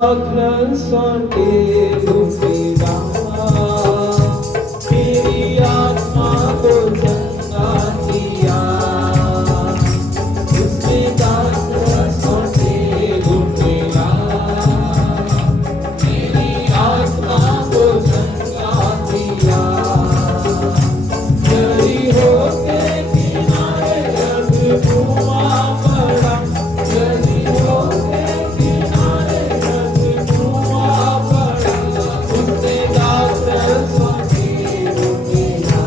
मेरी आत्मा को चंगा किया, उसने दासों से लुटेरा। मेरी आत्मा को चंगा किया, जरी होके किनारे रख धुआं पड़ा, जरी होके किनारे रख धुआं पड़ा, उसने दासों से लुटेरा।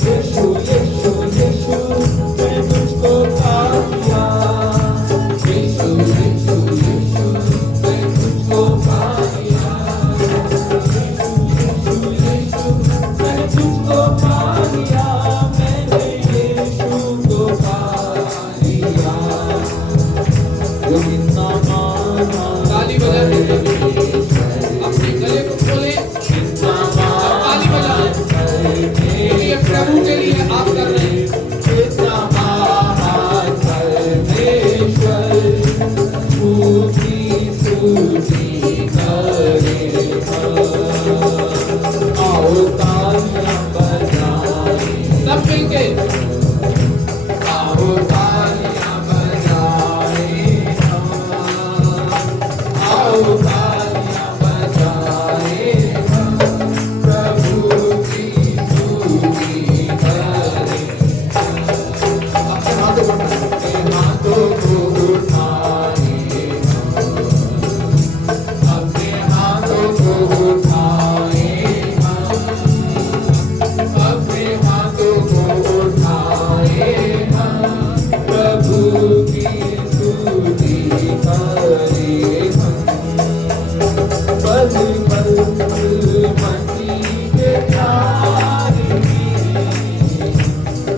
यीशु यीशु यीशु मैं तुझको पा लिया, यीशु यीशु यीशु मैं तुझको पा लिया, यीशु यीशु मैं तुझको पा लिया, मैंने यीशु को पा लिया। वो कितना माना ताली बजाते हैं, अपने गले को खोले कितना और ताली बजाएं। ये प्रभु के लिए आप कर रहे हैं। कितना महान परमेश्वर, स्तुति स्तुति करे हम। आओ तालियां बजाएं, सब मिलके आओ तालियां बजाएं हम। आओ तालियां बजाएं हम, प्रभु की स्तुति करें। अपने हाथों को उठाए हम, अपने हाथों को उठाए हम, अपने हाथों को उठाए हम, प्रभु की स्तुति करें हम। पल पल मसीह के प्यार में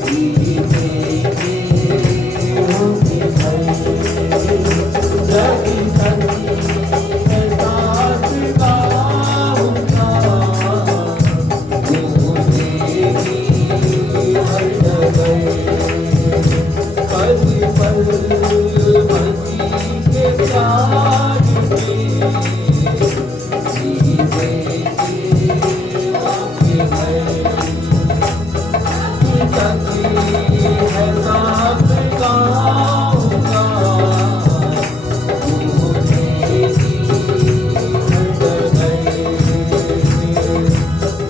जीते होंगे भरे, जगी जगी मैं साथ गाऊंगा, गूंजेगी हर जगह। पल पल मसीह के प्यार में जीते होंगे भरे, जगी है साथ गाऊंगा, गूंजेगी हर जगह।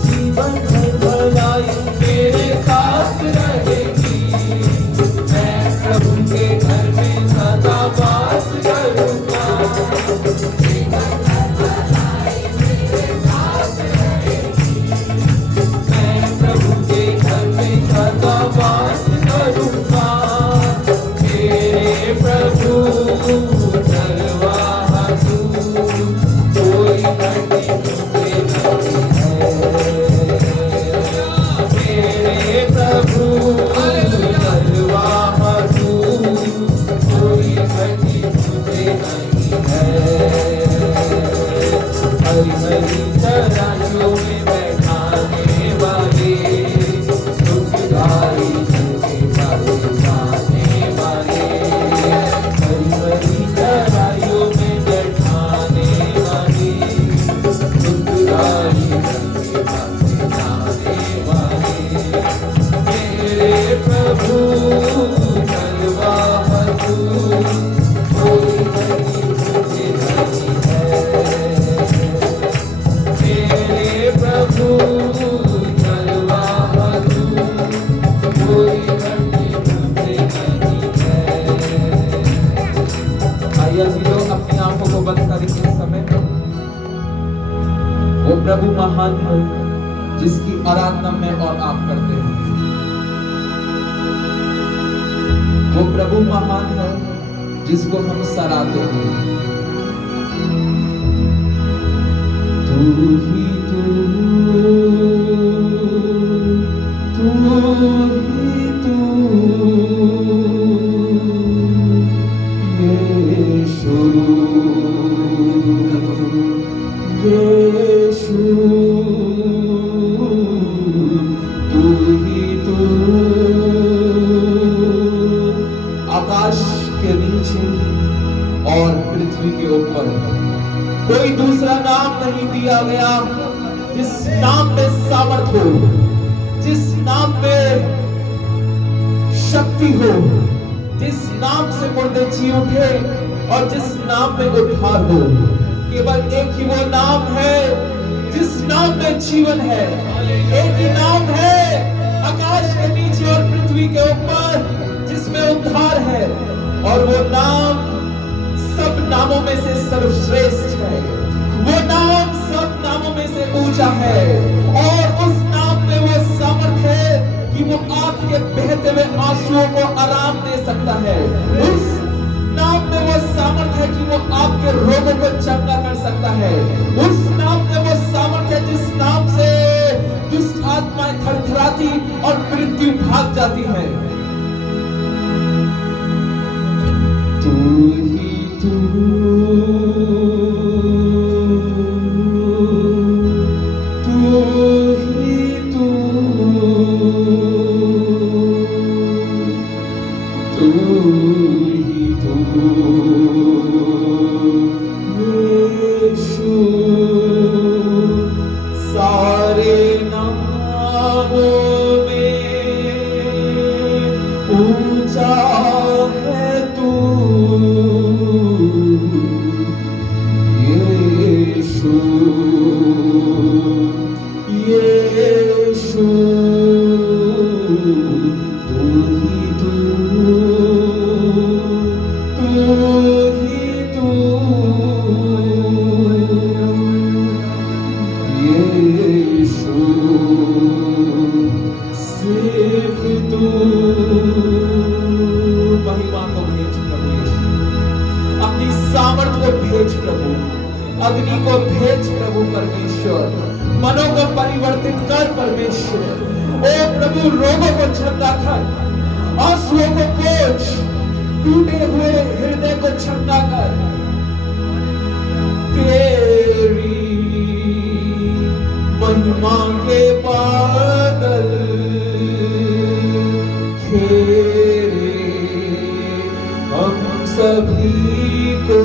जीवन भर भलाई मेरे साथ रहेगी, मैं प्रभु के घर में सदा वास करूंगा। जीवन भर भलाई मेरे साथ रहेगी, मैं प्रभु के घर में सदा वास करूंगा। मेरे प्रभु चरवाहा तू, कोई घटी मुझे नहीं है। मेरे प्रभु चरवाहा तू, कोई घटी मुझे नहीं है। हरी हरी चराइयों में बैठाने वाले, दुखदाई जन के पास जाने वाले, हरी हरी चराइयों में बैठाने वाले, दुखदाई जन के पास जाने वाले, मेरे प्रभु चरवाहा तू, कोई घटी मुझे नहीं है। मेरे प्रभु चरवाहा तू, कोई घटी मुझे नहीं है। आइए अभी लोग अपनी आंखों को बंद करेंगे इस समय। वो प्रभु महान है जिसकी आराधना मैं और आप करते हैं। वो प्रभु महान है जिसको हम सराहते हैं। तू ही तू, तू ही तू, यीशु यीशु, तू ही तू। आकाश के नीचे और पृथ्वी के ऊपर कोई दूसरा नाम नहीं दिया गया जिस नाम में सामर्थ हो, जिस नाम में शक्ति हो, जिस नाम से मुर्दे जी उठे और जिस नाम में उद्धार हो। केवल एक ही वो नाम है जिस नाम में जीवन है। एक ही नाम है आकाश के नीचे और पृथ्वी के ऊपर जिसमें उद्धार है, और वो नाम सब नामों में से सर्वश्रेष्ठ है। वो नाम सब नामों में से ऊंचा है, और उस नाम में वो सामर्थ है कि वो आपके बहते हुए आंसुओं को आराम दे सकता है। उस नाम में वो सामर्थ है कि वो आपके रोगों को चंगा कर सकता है। उस नाम में वो सामर्थ है जिस नाम से दुष्ट आत्माएं थरथराती और मृत्यु भाग जाती है। तू ही तू, तू ही तू, तू ही तू, यीशु सारे नामों में ऊंचा है तू, यीशु यीशु तू ही तू, तू ही तू, यीशु सिर्फ तू। महिमा को भेज प्रभु यीशु, अपनी सामर्थ को भेज प्रभु, अग्नि को भेज प्रभु परमेश्वर, मनों को परिवर्तित कर परमेश्वर। ओ प्रभु, रोगों को चंगा कर, आंसुओं को पोंछ, टूटे हुए हृदय को चंगा कर। तेरी महिमा के बादल घेरे हम सभी को,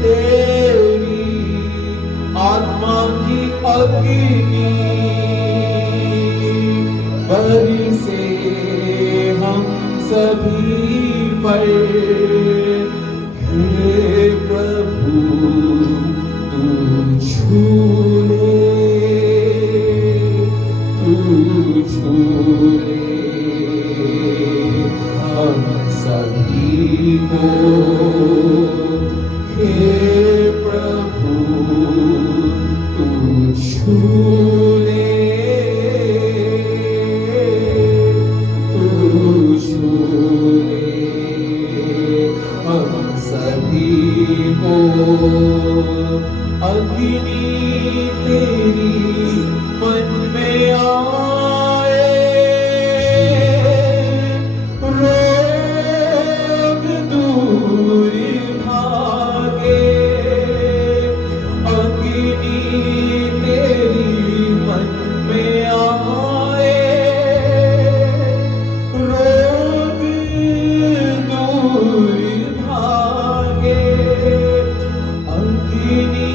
तेरी आत्मा की अग्नि बरसे हम सभी पर। हे प्रभु तू छू ले, तू छू ले हम सभी को। हे प्रभु तू छू ले, तू छू ले हम सभी को। अग्नि तेरी मन में आए, रोग दूर भागे। अग्नि तेरी मन में आए, रोग दूर भागे। अग्नि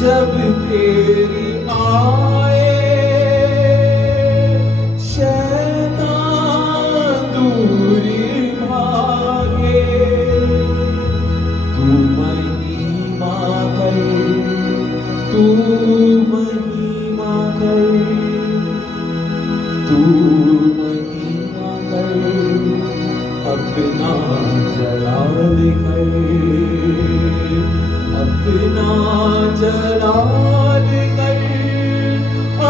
जब तेरी आए, शैतान दूर भागे। तू महिमा कर, तू महिमा कर, तू महिमा कर, अपना जलाल कर, अपना जलाल कर,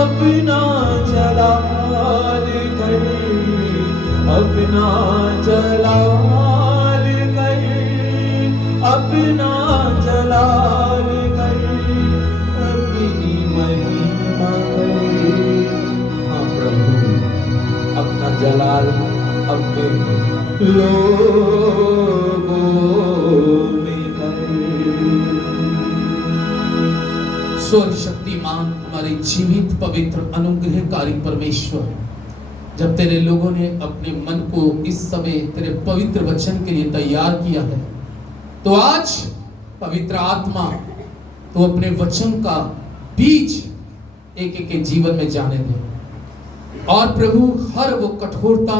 अपना जलाल कर, अपना जलाल कर, अपना जलाल कर, अपनी महिमा कर। हाँ प्रभु, अपना जलाल अपने लोगों में कर। स्वर्ग शक्तिमान हमारे जीवित पवित्र अनुग्रहकारी परमेश्वर, जब तेरे लोगों ने अपने मन को इस समय तेरे पवित्र वचन के लिए तैयार किया है, तो आज पवित्र आत्मा तो अपने वचन का बीज एक एक के जीवन में जाने दे और प्रभु हर वो कठोरता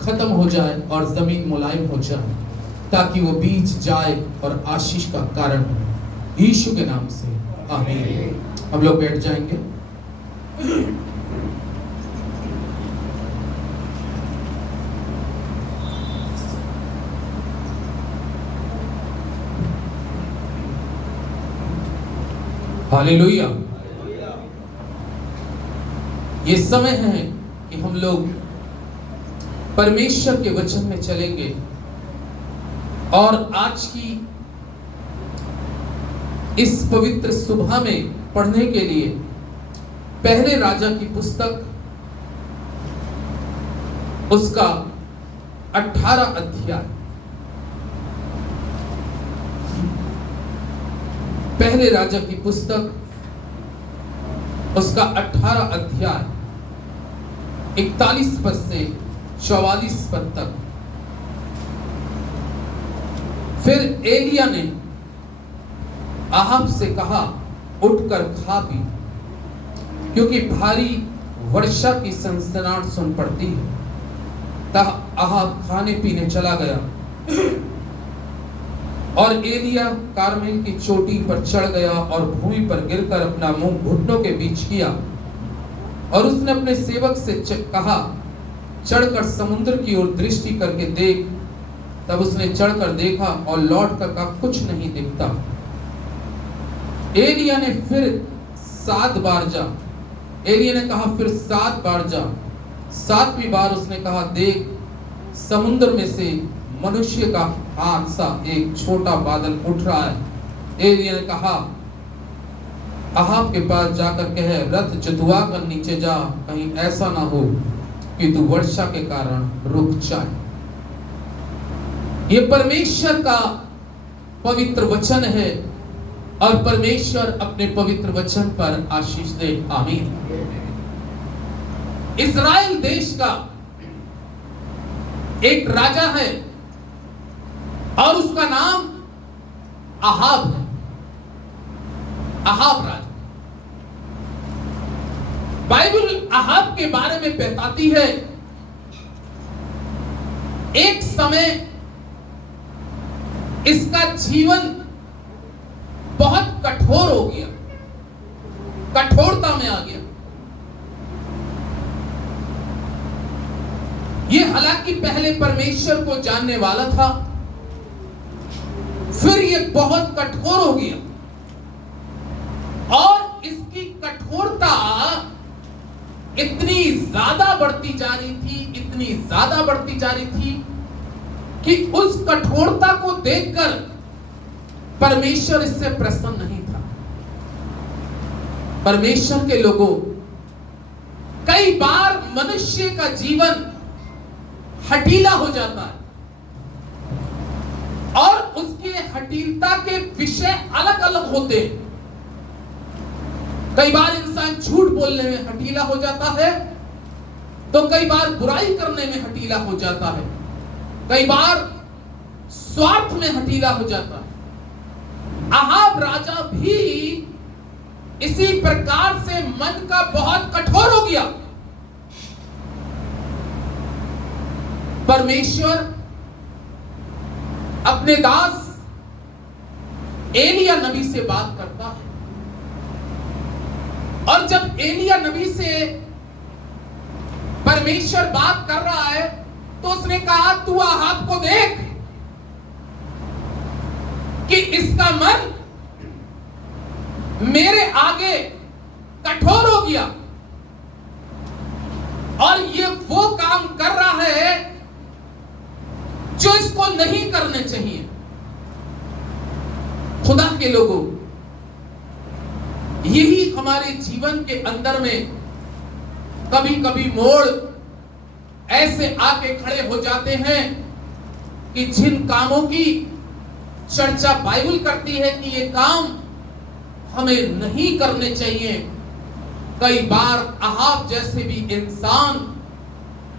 खत्म हो जाए और जमीन मुलायम हो जाए, ताकि वो बीज जाए और आशीष का कारण बने। यीशु के नाम से आमीन। हम लोग बैठ जाएंगे। हालेलुया। ये समय है कि हम लोग परमेश्वर के वचन में चलेंगे और आज की इस पवित्र सुबह में पढ़ने के लिए पहले राजा की पुस्तक उसका 18 अध्याय, पहले राजा की पुस्तक उसका 18 अध्याय 41 पद से 44 पद तक। फिर एलिया ने आहाब से कहा, उठकर खा पी, क्योंकि भारी वर्षा की सनसनाहट सुन पड़ती है। तब आहाब खाने पीने चला गया और एलिया कारमेल की चोटी पर चढ़ गया और भूमि पर गिरकर अपना मुंह घुटनों के बीच किया और उसने अपने सेवक से कहा, चढ़कर समुद्र की ओर दृष्टि करके देख। तब उसने चढ़कर देखा और लौट कर कहा, कुछ नहीं दिखता। एलिया ने फिर 7 बार जा, एलिया ने कहा फिर 7 बार जा। 7वीं बार उसने कहा, देख समुद्र में से मनुष्य का हाथ सा एक छोटा बादल उठ रहा है। एलिया ने कहा, आहाब के पास जाकर कह, रथ जुतवा कर नीचे जा, कहीं ऐसा ना हो कि तू वर्षा के कारण रुक जाए। ये परमेश्वर का पवित्र वचन है और परमेश्वर अपने पवित्र वचन पर आशीष दे। आमीन। इस्राएल देश का एक राजा है और उसका नाम आहाब है। आहाब राजा। बाइबल आहाब के बारे में बताती है, एक समय इसका जीवन बहुत कठोर हो गया, कठोरता में आ गया। ये हालांकि पहले परमेश्वर को जानने वाला था, फिर ये बहुत कठोर हो गया और इसकी कठोरता इतनी ज्यादा बढ़ती जा रही थी, इतनी ज्यादा बढ़ती जा रही थी कि उस कठोरता को देखकर परमेश्वर इससे प्रसन्न नहीं था। परमेश्वर के लोगों, कई बार मनुष्य का जीवन हठीला हो जाता है और उसके हठीलता के विषय अलग अलग होते हैं। कई बार इंसान झूठ बोलने में हठीला हो जाता है, तो कई बार बुराई करने में हठीला हो जाता है, कई बार स्वार्थ में हठीला हो जाता है। आहाब राजा भी इसी प्रकार से मन का बहुत कठोर हो गया। परमेश्वर अपने दास एलिया नबी से बात करता है और जब एलिया नबी से परमेश्वर बात कर रहा है तो उसने कहा, तू आहाब को देख कि इसका मन मेरे आगे कठोर हो गया और ये वो काम कर रहा है जो इसको नहीं करने चाहिए। खुदा के लोगों, यही हमारे जीवन के अंदर में कभी कभी मोड़ ऐसे आके खड़े हो जाते हैं कि जिन कामों की चर्चा बाइबल करती है कि ये काम हमें नहीं करने चाहिए, कई बार आहाब जैसे भी इंसान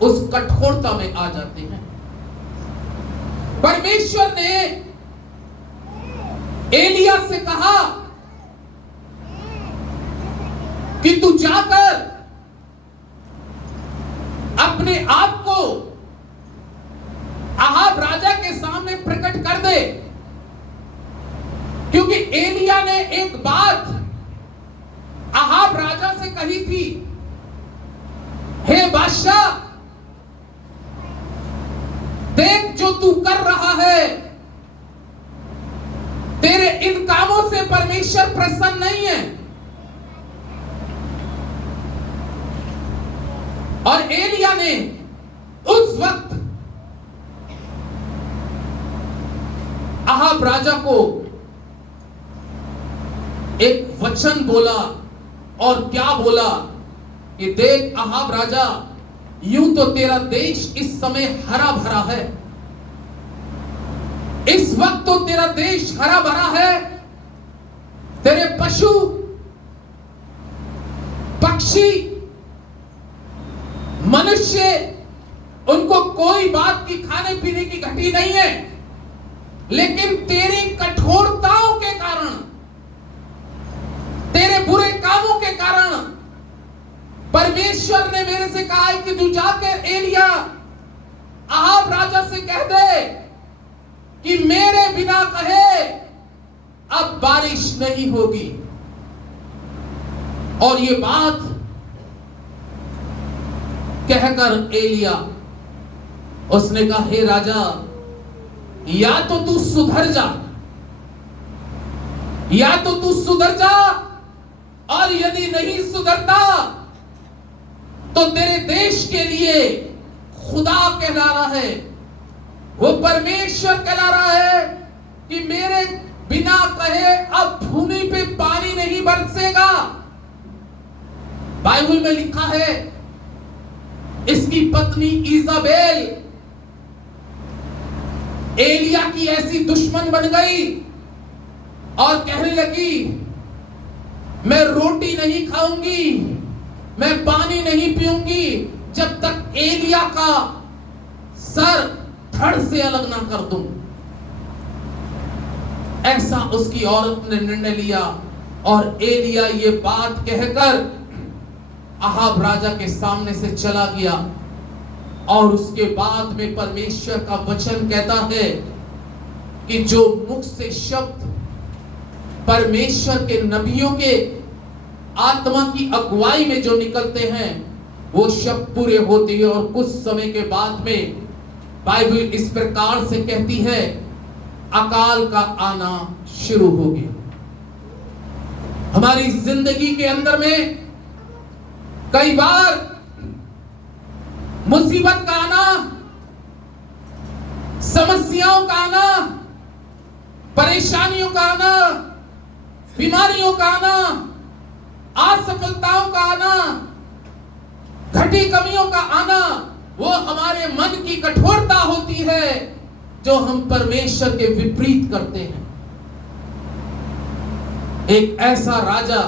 उस कठोरता में आ जाते हैं। परमेश्वर ने एलिया से कहा कि तू जाकर अपने आप को अहाब राजा के सामने प्रकट कर दे, क्योंकि एलिया ने एक बात अहाब राजा से कही थी, हे बादशाह, देख जो तू कर रहा है, तेरे इन कामों से परमेश्वर प्रसन्न नहीं है। और एलिया ने उस वक्त अहाब राजा को एक वचन बोला, और क्या बोला कि देख अहाब राजा, यूं तो तेरा देश इस समय हरा भरा है, इस वक्त तो तेरा देश हरा भरा है, तेरे पशु पक्षी मनुष्य, उनको कोई बात की खाने पीने की घटी नहीं है, लेकिन तेरी कठोरताओं के कारण, तेरे बुरे कामों के कारण परमेश्वर ने मेरे से कहा है कि तू जाकर एलिया अहाब राजा से कह दे कि मेरे बिना कहे अब बारिश नहीं होगी। और ये बात कहकर एलिया उसने कहा, हे राजा, या तो तू सुधर जा, या तो तू सुधर जा, और यदि नहीं सुधरता तो तेरे देश के लिए खुदा कहला रहा है, वो परमेश्वर कहला रहा है कि मेरे बिना कहे अब भूमि पे पानी नहीं बरसेगा। बाइबल में लिखा है, इसकी पत्नी इजाबेल एलिया की ऐसी दुश्मन बन गई और कहने लगी, मैं रोटी नहीं खाऊंगी, मैं पानी नहीं पीऊंगी जब तक एलिया का सर धड़ से अलग ना कर दूं। ऐसा उसकी औरत ने निर्णय लिया, और एलिया ये बात कहकर अहाब राजा के सामने से चला गया। और उसके बाद में परमेश्वर का वचन कहता है कि जो मुख से शब्द परमेश्वर के नबियों के आत्मा की अगुवाई में जो निकलते हैं, वो शब्द पूरे होते हैं। और कुछ समय के बाद में बाइबल इस प्रकार से कहती है, अकाल का आना शुरू हो गया। हमारी जिंदगी के अंदर में कई बार मुसीबत का आना, समस्याओं का आना, परेशानियों का आना, बीमारियों का आना, असफलताओं का आना, घटी कमियों का आना, वो हमारे मन की कठोरता होती है जो हम परमेश्वर के विपरीत करते हैं। एक ऐसा राजा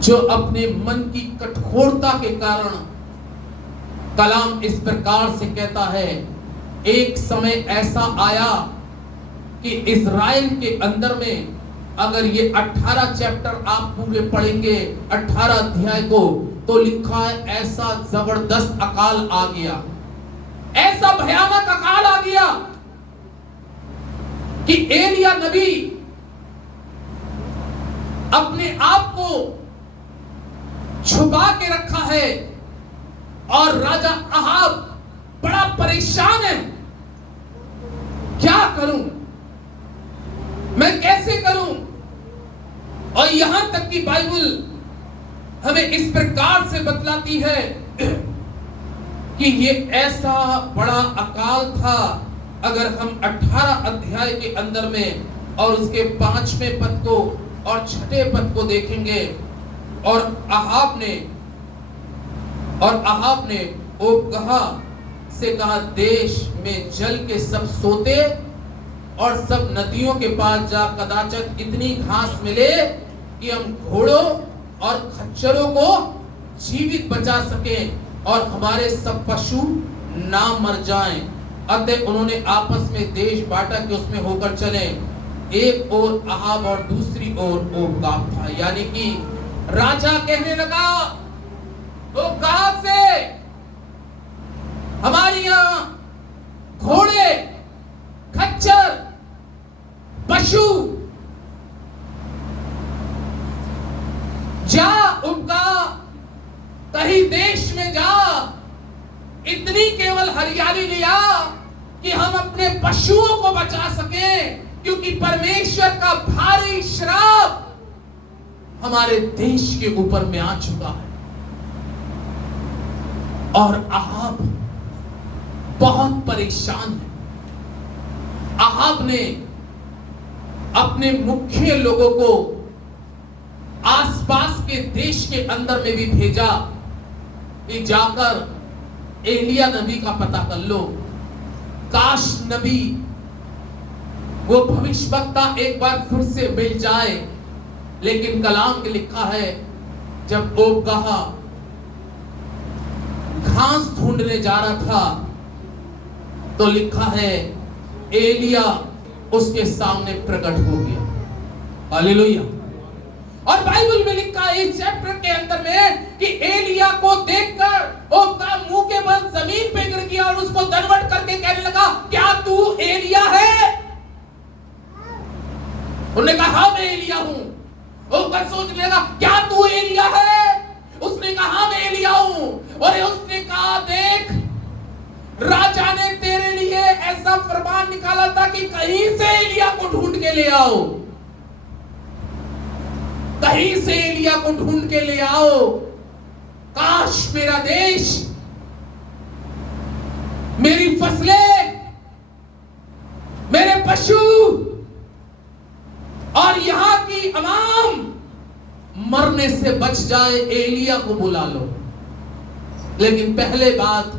जो अपने मन की कठोरता के कारण, कलाम इस प्रकार से कहता है, एक समय ऐसा आया कि इज़राइल के अंदर में, अगर ये 18 चैप्टर आप पूरे पढ़ेंगे, 18 अध्याय को, तो लिखा है ऐसा जबरदस्त अकाल आ गया, ऐसा भयानक अकाल आ गया कि एलिया नबी अपने आप को छुपा के रखा है, और राजा अहाब बड़ा परेशान है, क्या करूं, मैं कैसे करूं। और यहां तक कि बाइबल हमें इस प्रकार से बतलाती है कि ये ऐसा बड़ा अकाल था। अगर हम 18 अध्याय के अंदर में और उसके 5वें पद को और 6ठे पद को देखेंगे, और अहाब ने ओबगहा से कहा, देश में जल के सब सोते और सब नदियों के पास जा कदाचित इतनी घास मिले कि हम घोड़ों और खच्चरों को जीवित बचा सकें और हमारे सब पशु ना मर जाएं। अतः उन्होंने आपस में देश बांटा कि उसमें होकर चले। एक ओर अहाब और दूसरी ओर ओबगाब था। यानी कि राजा कहने लगा, तो कहां से हमारे यहां घोड़े, खच्चर, पशु, जा उबका, कहीं देश में जा, इतनी केवल हरियाली लिया कि हम अपने पशुओं को बचा सकें, क्योंकि परमेश्वर का भारी श्राप हमारे देश के ऊपर में आ चुका है। और अहाब बहुत परेशान है। अहाब ने अपने मुख्य लोगों को आसपास के देश के अंदर में भी भेजा कि जाकर एलिया नबी का पता कर लो। काश नबी, वो भविष्यवक्ता एक बार फिर से मिल जाए। लेकिन कलाम में लिखा है, जब ओबगाह घास ढूंढने जा रहा था तो लिखा है एलिया उसके सामने प्रकट हो गया। हालेलुया। और बाइबल में लिखा है इस चैप्टर के अंदर में कि एलिया को देखकर ओबगाह मुंह के बल जमीन पे गिर गया और उसको दंडवत करके कहने लगा, क्या तू एलिया है? उन्होंने कहा, हाँ मैं एलिया हूं। ओबगाह सोचने लगा, क्या तू एलिया है? उसने कहा, हाँ मैं एलिया हूं। और उसने कहा, देख, राजा ने तेरे लिए ऐसा फरमान निकाला था कि कहीं से एलिया को ढूंढ के ले आओ, कहीं से एलिया को ढूंढ के ले आओ। काश मेरा देश, मेरी फसलें, मेरे पशु और यहां की अवाम मरने से बच जाए, एलिया को बुला लो। लेकिन पहले बात,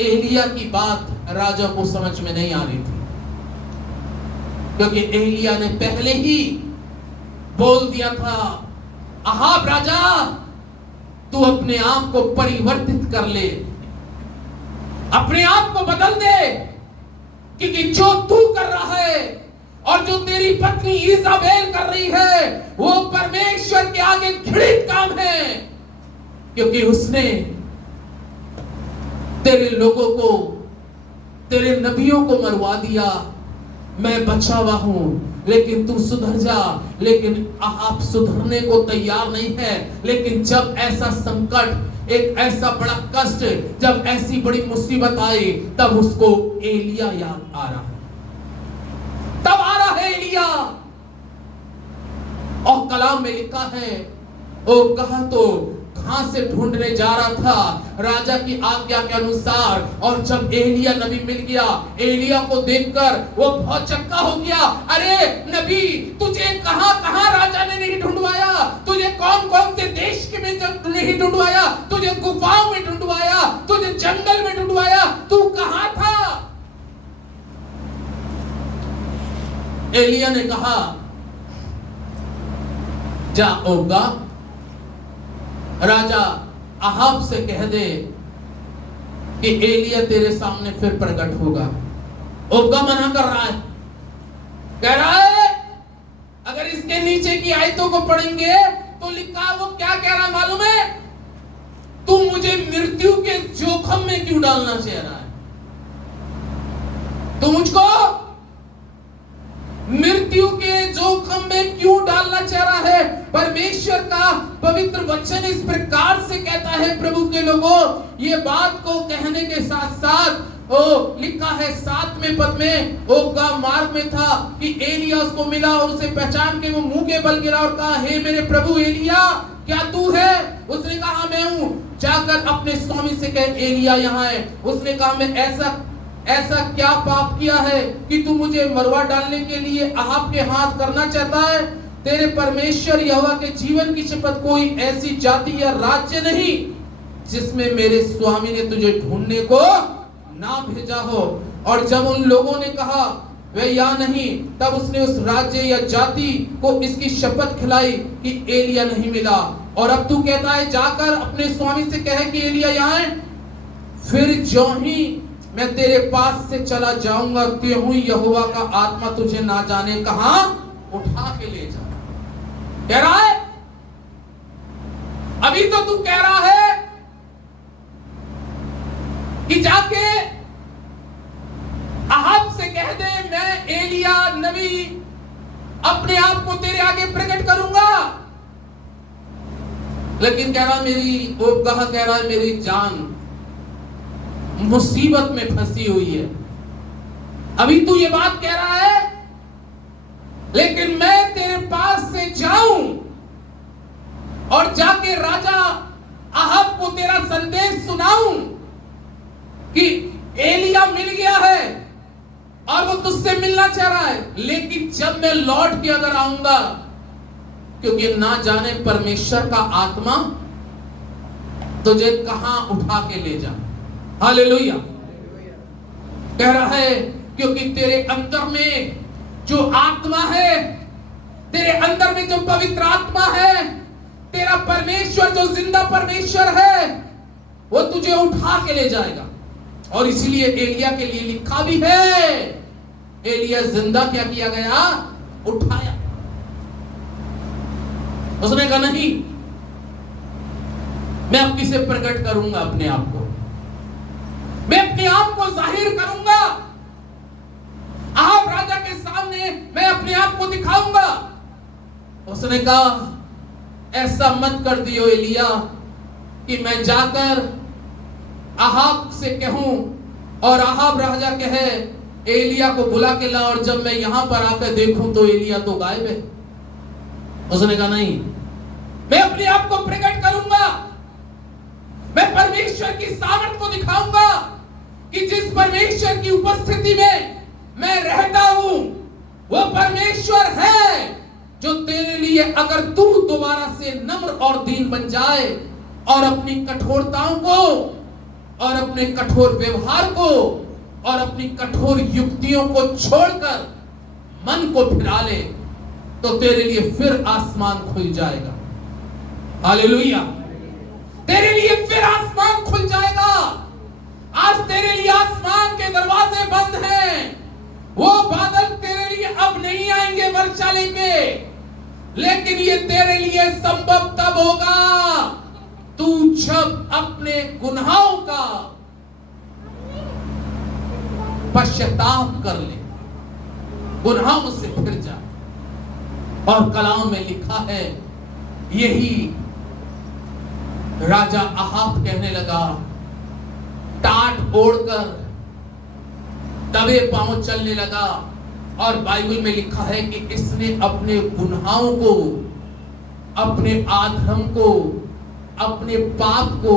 एलिया की बात राजा को समझ में नहीं आ रही थी, क्योंकि एलिया ने पहले ही बोल दिया था, अहाब राजा, तू अपने आप को परिवर्तित कर ले, अपने आप को बदल दे, क्योंकि जो तू कर रहा है और जो तेरी पत्नी इजाबेल कर रही है वो परमेश्वर के आगे घृणित काम है, क्योंकि उसने तेरे लोगों को, तेरे नबियों को मरवा दिया। मैं बचा हुआ हूं, लेकिन तू सुधर जा। लेकिन अहाब सुधरने को तैयार नहीं है। लेकिन जब ऐसा संकट, एक ऐसा बड़ा कष्ट, जब ऐसी बड़ी मुसीबत आई, तब उसको एलिया याद आ रहा है। तब आ रहा है एलिया। और कलाम में लिखा है, ओ कहा तो घास से ढूंढने जा रहा था राजा की आज्ञा के अनुसार। और जब एलिया नबी मिल गया, एलिया को देखकर वो बहुत चक्का हो गया। अरे नबी, तुझे कहां कहां राजा ने नहीं ढूंढवाया? तुझे कौन कौन से देश के में नहीं ढूंढवाया? तुझे गुफाओं में ढूंढवाया, तुझे जंगल में ढूंढवाया, तू कहां था? एलिया ने कहा, जा ओबगाह, राजा अहाब से कह दे कि एलिया तेरे सामने फिर प्रकट होगा। ओबगाह मना कर रहा है, कह रहा है अगर इसके नीचे की आयतों को पढ़ेंगे तो लिखा, वो क्या कह रहा है मालूम है? तू मुझे मृत्यु के जोखम में क्यों डालना चाह रहा है? तू मुझको मृत्यु के जोखम में क्यों डालना चाह रहा है? परमेश्वर का पवित्र वचन इस प्रकार से कहता है, प्रभु के लोगों, ये बात को कहने के साथ साथ लिखा है 7वें पद में, ओबगाह मार्ग में था कि एलिया उसको मिला और उसे पहचान के वो मुंह के बल गिरा और कहा, हे मेरे प्रभु एलिया, क्या तू है? उसने कहा, मैं हूं। जाकर अपने स्वामी से कह, एलिया यहाँ है। उसने कहा, मैं ऐसा क्या पाप किया है कि तू मुझे मरवा डालने के लिए अहाब के हाथ करना चाहता है? तेरे परमेश्वर यहोवा के जीवन की शपथ, कोई ऐसी जाति या राज्य नहीं जिसमें मेरे स्वामी ने तुझे ढूंढने को ना भेजा हो। और जब उन लोगों ने कहा वे या नहीं, तब उसने उस राज्य या जाति को इसकी शपथ खिलाई कि एलिया नहीं मिला। और अब तू कहता है, जाकर अपने स्वामी से कहे कि एलिया यहाँ है। फिर जो ही मैं तेरे पास से चला जाऊंगा, त्यों यहोवा का आत्मा तुझे ना जाने कहां उठा के ले जा। कह रहा है अभी तो तू कह रहा है कि जाके अहाब से कह दे मैं एलिया नबी अपने आप को तेरे आगे प्रकट करूंगा, लेकिन कह रहा कह रहा है मेरी जान मुसीबत में फंसी हुई है। अभी तू ये बात कह रहा है, लेकिन मैं तेरे पास से जाऊं और जाके राजा अहाब को तेरा संदेश सुनाऊं कि एलिया मिल गया है और वो तुझसे मिलना चाह रहा है, लेकिन जब मैं लौट के अगर आऊंगा, क्योंकि ना जाने परमेश्वर का आत्मा तुझे कहां उठा के ले जा। हालेलुया। कह रहा है क्योंकि तेरे अंदर में जो आत्मा है, तेरे अंदर में जो पवित्र आत्मा है, तेरा परमेश्वर जो जिंदा परमेश्वर है, वो तुझे उठा के ले जाएगा। और इसीलिए एलिया के लिए लिखा भी है, एलिया जिंदा क्या किया गया? उठाया। उसने कहा नहीं, मैं अब किसे प्रकट करूंगा? अपने आप को, मैं अपने आप को जाहिर करूंगा, अहाब राजा के सामने मैं अपने आप को दिखाऊंगा। उसने कहा ऐसा मत कर दियो एलिया कि मैं जाकर अहाब से कहूं और अहाब राजा कहे एलिया को बुला के ला, और जब मैं यहां पर आकर देखूं तो एलिया तो गायब है। उसने कहा नहीं, मैं अपने आप को प्रकट करूंगा, मैं परमेश्वर की सामर्थ को दिखाऊंगा कि जिस परमेश्वर की उपस्थिति में मैं रहता हूं वो परमेश्वर है जो तेरे लिए, अगर तू दोबारा से नम्र और दीन बन जाए और अपनी कठोरताओं को और अपने कठोर व्यवहार को और अपनी कठोर युक्तियों को छोड़कर मन को फिरा ले, तो तेरे लिए फिर आसमान खुल जाएगा। हालेलुया। तेरे लिए फिर आसमान खुल जाएगा। आज तेरे लिए आसमान के दरवाजे बंद हैं। वो बादल तेरे लिए अब नहीं आएंगे वर्षा लेके, लेकिन ये तेरे लिए संभव तब होगा तू जब अपने गुनाहों का पश्चाताप कर ले, गुनाहों से फिर जा। और कलाम में लिखा है, यही राजा अहाब कहने लगा, टाट ओढ़कर दबे पांव चलने लगा। और बाइबल में लिखा है कि इसने अपने गुनाहों को, अपने आधर्म को, अपने पाप को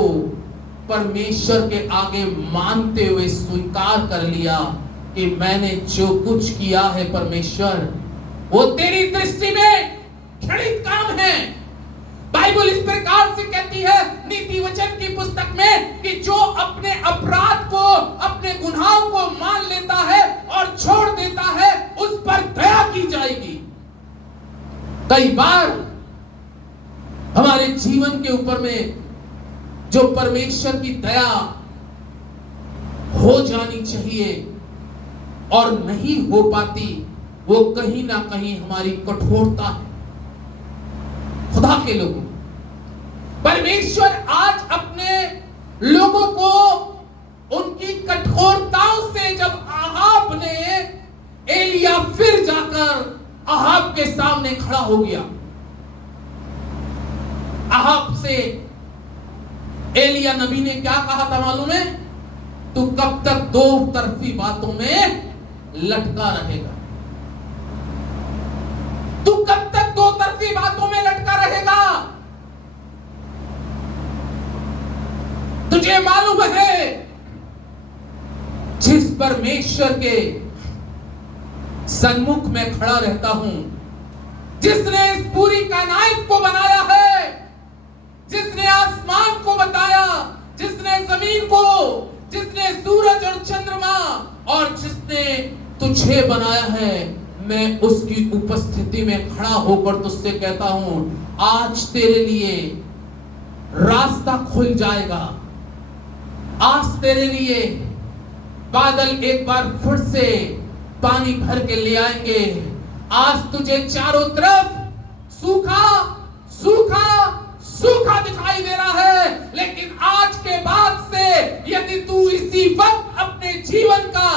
परमेश्वर के आगे मानते हुए स्वीकार कर लिया कि मैंने जो कुछ किया है परमेश्वर, वो तेरी दृष्टि में घृणित काम है। बाइबल इस प्रकार से कहती है नीति वचन की पुस्तक में कि जो अपने अपराध को, अपने गुनाहों को मान लेता है और छोड़ देता है, उस पर दया की जाएगी। कई बार हमारे जीवन के ऊपर में जो परमेश्वर की दया हो जानी चाहिए और नहीं हो पाती, वो कहीं ना कहीं हमारी कठोरता है। खुदा के लोगों, परमेश्वर आज अपने लोगों को उनकी कठोरताओं से, जब अहाब ने, एलिया फिर जाकर अहाब के सामने खड़ा हो गया, अहाब से एलिया नबी ने क्या कहा था मालूम है? तू कब तक दो तरफी बातों में लटका रहेगा? तू कब तक दो तरफी बातों में लटका रहेगा? तुझे मालूम है जिस परमेश्वर के सन्मुख में खड़ा रहता हूं, जिसने इस पूरी कायनात को बनाया है, जिसने आसमान को बताया, जिसने जमीन को, जिसने सूरज और चंद्रमा और जिसने तुझे बनाया है, मैं उसकी उपस्थिति में खड़ा होकर तुझसे कहता हूं, आज तेरे लिए रास्ता खुल जाएगा। आज तेरे लिए बादल एक बार फिर से पानी भर के ले आएंगे। आज तुझे चारों तरफ सूखा सूखा सूखा दिखाई दे रहा है, लेकिन आज के बाद से यदि तू इसी वक्त अपने जीवन का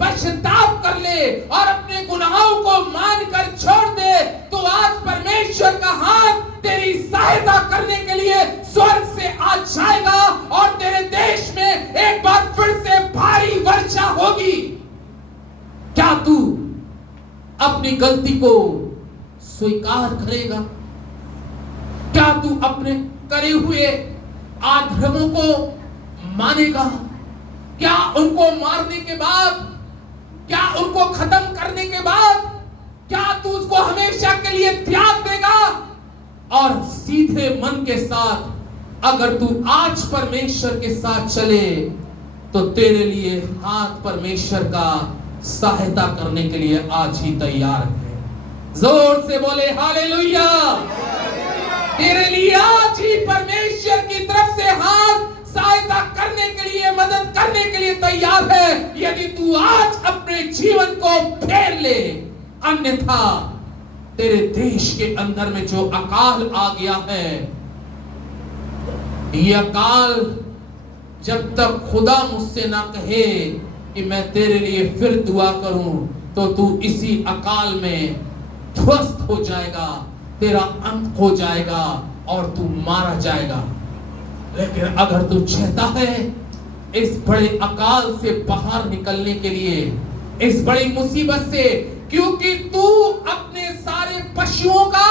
पश्चाताप कर ले और अपने गुनाहों को मानकर छोड़ दे, तो आज परमेश्वर का हाथ तेरी सहायता करने के लिए स्वर्ग से आ जाएगा और तेरे देश में एक बार फिर से भारी वर्षा होगी। क्या तू अपनी गलती को स्वीकार करेगा? क्या तू अपने करे हुए अधर्मों को मानेगा? क्या उनको मारने के बाद, क्या उनको खत्म करने के बाद, क्या तू उसको हमेशा के लिए त्याग देगा? और सीधे मन के साथ अगर तू आज परमेश्वर के साथ चले, तो तेरे लिए हाथ परमेश्वर का सहायता करने के लिए आज ही तैयार है। जोर से बोले हालेलुया। तेरे लिए आज ही परमेश्वर की तरफ से हाथ सहायता करने के लिए, मदद करने के लिए तैयार है, यदि तू आज अपने जीवन को फेर ले। अन्यथा तेरे देश के अंदर में जो अकाल आ गया है, यह अकाल जब तक खुदा मुझसे ना कहे कि मैं तेरे लिए फिर दुआ करूं, तो तू इसी अकाल में ध्वस्त हो जाएगा, तेरा अंत हो जाएगा और तू मारा जाएगा। लेकिन अगर तू चाहता है इस बड़े अकाल से बाहर निकलने के लिए, इस बड़ी मुसीबत से, क्योंकि तू अपने सारे पशुओं का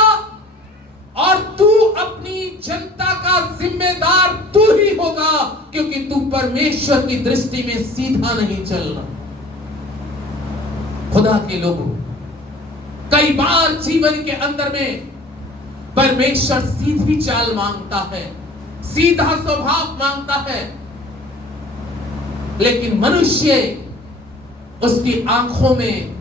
और तू अपनी जनता का जिम्मेदार तू ही होगा, क्योंकि तू परमेश्वर की दृष्टि में सीधा नहीं चलना। खुदा के लोगों, कई बार जीवन के अंदर में परमेश्वर सीधी चाल मांगता है, सीधा स्वभाव मांगता है, लेकिन मनुष्य उसकी आंखों में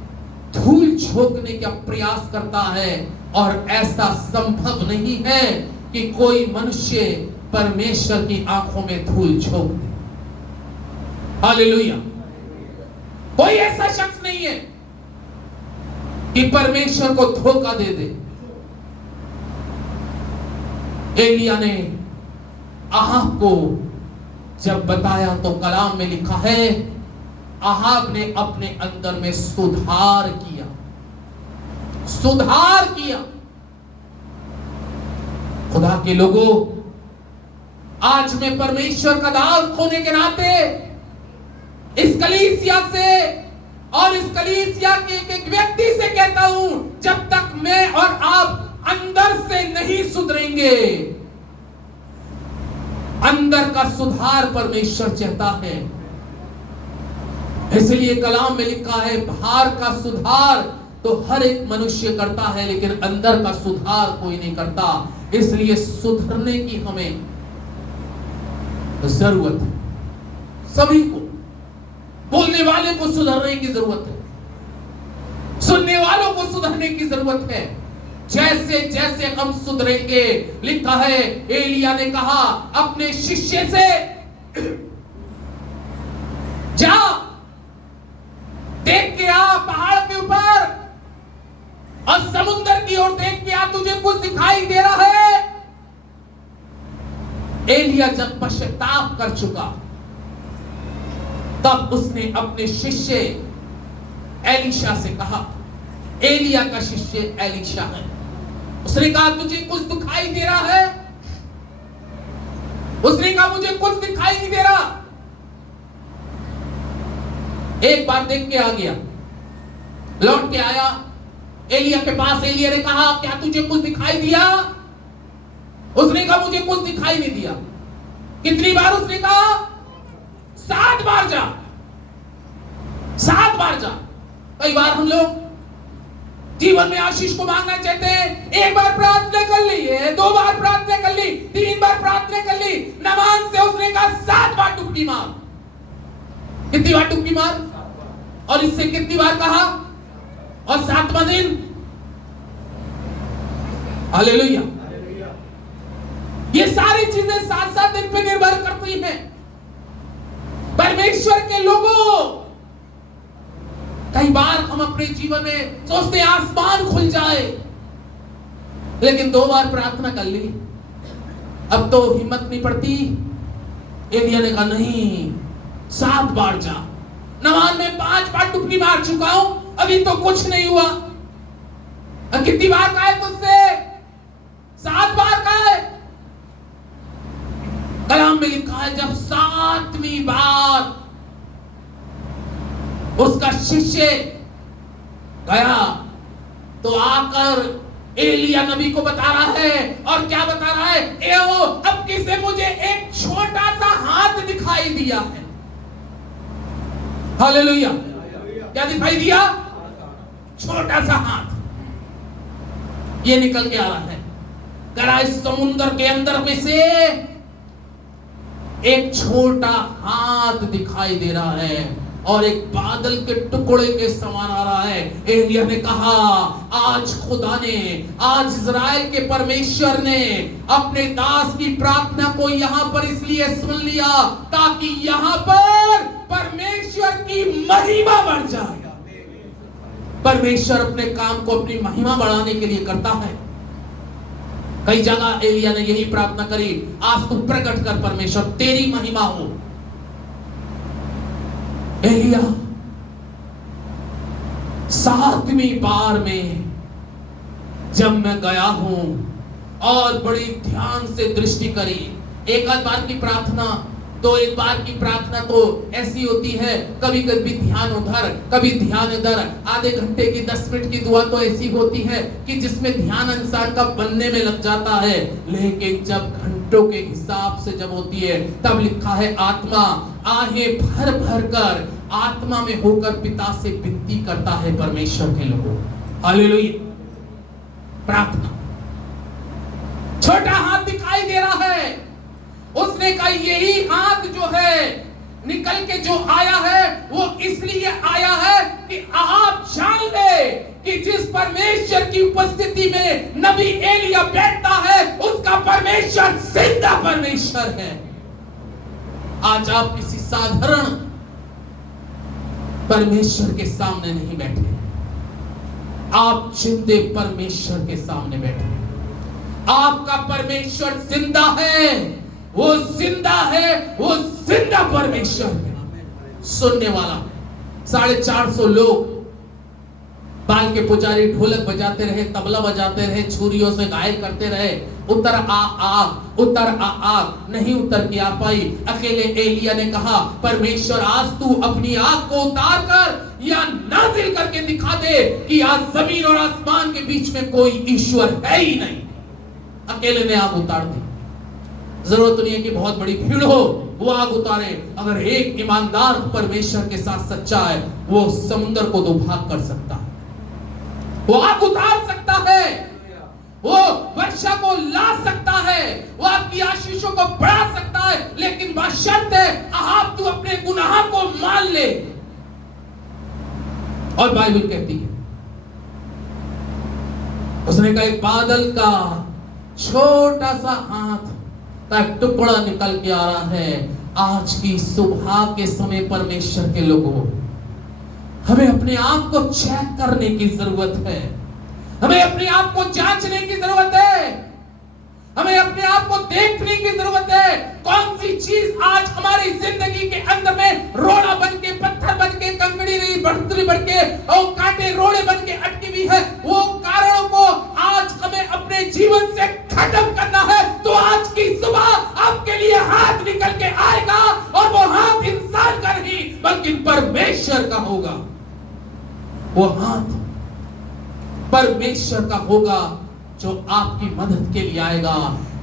धूल झोंकने का प्रयास करता है, और ऐसा संभव नहीं है कि कोई मनुष्य परमेश्वर की आंखों में धूल झोंक दे। हालेलुया। कोई ऐसा शख्स नहीं है कि परमेश्वर को धोखा दे दे। एलिया ने अहाब को जब बताया तो कलाम में लिखा है, अहाब ने अपने अंदर में सुधार किया, सुधार किया। खुदा के लोगों, आज मैं परमेश्वर का दास होने के नाते इस कलीसिया से और इस कलीसिया के एक व्यक्ति से कहता हूं, जब तक मैं और आप अंदर से नहीं सुधरेंगे, अंदर का सुधार परमेश्वर चाहता है। इसलिए कलाम में लिखा है, बाहर का सुधार तो हर एक मनुष्य करता है, लेकिन अंदर का सुधार कोई नहीं करता। इसलिए सुधरने की हमें जरूरत है। सभी को, बोलने वाले को सुधरने की जरूरत है, सुनने वालों को सुधरने की जरूरत है। जैसे जैसे हम सुधरेंगे, लिखा है एलिया ने कहा अपने शिष्य से, जा देख के आ पहाड़ के ऊपर और समुद्र की ओर देख के आ, तुझे कुछ दिखाई दे रहा है। एलिया जब पश्चाताप कर चुका, तब उसने अपने शिष्य एलीशा से कहा, एलिया का शिष्य एलीशा है, उसने कहा तुझे कुछ दिखाई दे रहा है? उसने कहा मुझे कुछ दिखाई नहीं दे रहा। एक बार देख के आ गया, लौट के आया एलिया के पास। एलिया ने कहा क्या तुझे कुछ दिखाई दिया? उसने कहा मुझे कुछ दिखाई नहीं दिया। कितनी बार उसने कहा? 7 बार जा, 7 बार जा। कई बार हम लोग जीवन में आशीष को मांगना चाहते हैं, एक बार प्रार्थना कर ली है, 2 बार प्रार्थना कर ली, 3 बार प्रार्थना कर ली, नमान से उसने कहा 7 बार डुबकी मार। कितनी बार डुबकी मार? और इससे कितनी बार कहा? और 7वां दिन। हालेलुया। ये सारी चीजें 7-7 दिन पे निर्भर करती हैं। परमेश्वर के लोगों, कई बार हम अपने जीवन में सोचते हैं आसमान खुल जाए, लेकिन 2 बार प्रार्थना कर ली, अब तो हिम्मत नहीं पड़ती। एलिया ने कहा नहीं, 7 बार जा। नवान में 5 बार डुबकी मार चुका हूं, अभी तो कुछ नहीं हुआ। कितनी बार कहा है तुझसे? 7 बार कहा है। कलाम में लिखा है जब 7वीं बार उसका शिष्य गया तो आकर एलिया नबी को बता रहा है, और क्या बता रहा है? एहो, अब किसे मुझे एक छोटा सा हाथ दिखाई दिया है। हालेलुया। क्या दिखाई दिया? छोटा सा हाथ ये निकल के आ रहा है। करा इस समुद्र के अंदर में से एक छोटा हाथ दिखाई दे रहा है और एक बादल के टुकड़े के समान आ रहा है। एलिया ने कहा आज खुदा ने, आज इज़राइल के परमेश्वर ने अपने दास की प्रार्थना को यहां पर इसलिए सुन लिया ताकि यहां पर परमेश्वर की महिमा बढ़ जाए। परमेश्वर अपने काम को अपनी महिमा बढ़ाने के लिए करता है। कई जगह एलिया ने यही प्रार्थना करी, आज तू प्रकट कर परमेश्वर, तेरी महिमा हो। एलिया 7वीं बार में जब मैं गया हूं और बड़ी ध्यान से दृष्टि करी, एक आध बार की प्रार्थना तो एक बार की प्रार्थना तो ऐसी होती है, कभी कभी ध्यान उधर कभी ध्यान इधर। आधे घंटे की 10 मिनट की दुआ तो ऐसी होती है कि जिसमें ध्यान इंसान का बनने में लग जाता है, लेकिन जब घंटों के हिसाब से जब होती है तब लिखा है आत्मा आहें भर भर कर आत्मा में होकर पिता से विनती करता है परमेश्वर के लोगों। हालेलुया। प्रार्थना, छोटा हाथ दिखाई दे रहा है। उसने कहा यही हाथ जो है निकल के जो आया है वो इसलिए आया है कि आप जान ले कि जिस परमेश्वर की उपस्थिति में नबी एलिया बैठता है उसका परमेश्वर जिंदा परमेश्वर है। आज आप किसी साधारण परमेश्वर के सामने नहीं बैठे, आप जिंदे परमेश्वर के सामने बैठे। आपका परमेश्वर जिंदा है, वो जिंदा है, वो जिंदा परमेश्वर है। सुनने वाला 450 लोग बाल के पुजारी ढोलक बजाते रहे, तबला बजाते रहे, छुरियों से घायल करते रहे, उतर आ आग, उतर आ आग, नहीं उतर के आ पाई। अकेले एलिया ने कहा परमेश्वर आज तू अपनी आग को उतार कर या नाजिल करके दिखा दे कि आज जमीन और आसमान के बीच में कोई ईश्वर है ही नहीं। अकेले ने आग उतार दी। जरूरत नहीं है कि बहुत बड़ी भीड़ हो वो आग उतारे। अगर एक ईमानदार परमेश्वर के साथ सच्चा है वो समुद्र को 2 भाग कर सकता है, वो आग उतार सकता है, वो वर्षा को ला सकता है, वो आपकी आशीषों को बढ़ा सकता है, लेकिन बशर्त है आप तू अपने गुनाह को मान ले। और बाइबल कहती है उसने कहा एक बादल का छोटा सा हाथ का टुकड़ा निकल के आ रहा है। आज की सुबह के समय परमेश्वर के लोगों, हमें अपने आप को चेक करने की जरूरत है, हमें अपने आप को जांचने की जरूरत है, हमें अपने आप को देखने की जरूरत है। कौन सी चीज आज हमारी जिंदगी के अंदर में रोड़ा बन के, पत्थर बन के, कंकड़ी बढ़ती बढ़ के और कांटे रोड़े बन के अटकी हुई है, वो कारणों को आज हमें अपने जीवन से खत्म करना है। तो आज की सुबह आपके लिए हाथ निकल के आएगा और वो हाथ इंसान का नहीं बल्कि परमेश्वर का होगा। वो हाथ परमेश्वर का होगा जो आपकी मदद के लिए आएगा।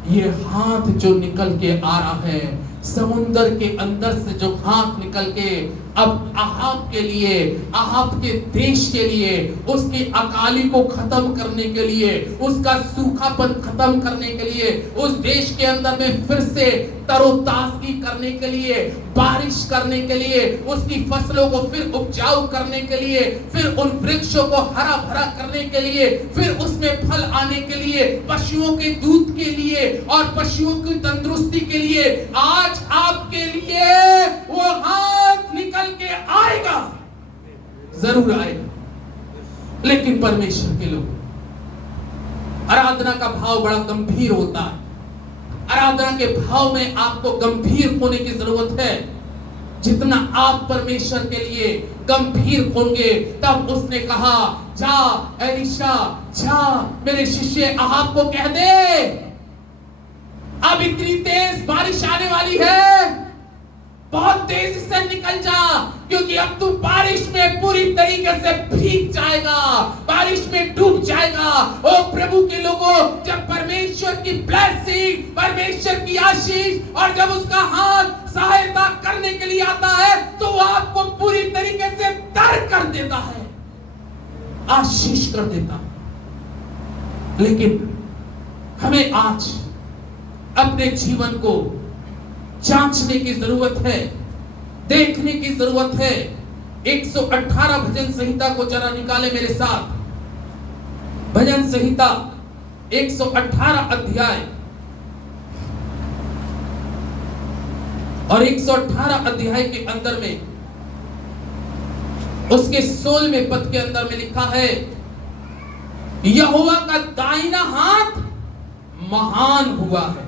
ये हाथ जो निकल के आ रहा है समुंदर के अंदर से, जो हाथ निकल के अब अहाब के लिए, अहाब के देश के लिए, उसकी अकाली को खत्म करने के लिए, उसका सूखापन खत्म करने के लिए, उस देश के अंदर में फिर से तरोताजगी करने के लिए, बारिश करने के लिए, उसकी फसलों को फिर उपजाऊ करने के लिए, फिर उन वृक्षों को हरा भरा करने के लिए, फिर उसमें फल आने के लिए, पशुओं के दूध के लिए और पशुओं की तंदुरुस्ती के लिए आज आपके लिए वो हाथ निकल के आएगा। जरूर आएगा। लेकिन परमेश्वर के लोग, आराधना का भाव बड़ा गंभीर होता है। आराधना के भाव में आपको गंभीर होने की जरूरत है। जितना आप परमेश्वर के लिए गंभीर होंगे, तब उसने कहा, जा एलीशा, जा मेरे शिष्य अहाब को कह दे, अब इतनी तेज बारिश आने वाली है, बहुत तेजी से निकल जा, क्योंकि अब तू बारिश में पूरी तरीके से भीग जाएगा, बारिश में डूब जाएगा। ओ प्रभु के लोगों, जब परमेश्वर की ब्लेसिंग, परमेश्वर की आशीष और जब उसका हाथ सहायता करने के लिए आता है, तो वो आपको पूरी तरीके से तर कर देता है, आशीष कर देता है। लेकिन हमें आज अपने जीवन को जांचने की जरूरत है, देखने की जरूरत है। 118 भजन संहिता को जरा निकाले मेरे साथ। भजन संहिता 118 अध्याय और 118 अध्याय के अंदर में उसके 16वें पद के अंदर में लिखा है, यहोवा का दाहिना हाथ महान हुआ है,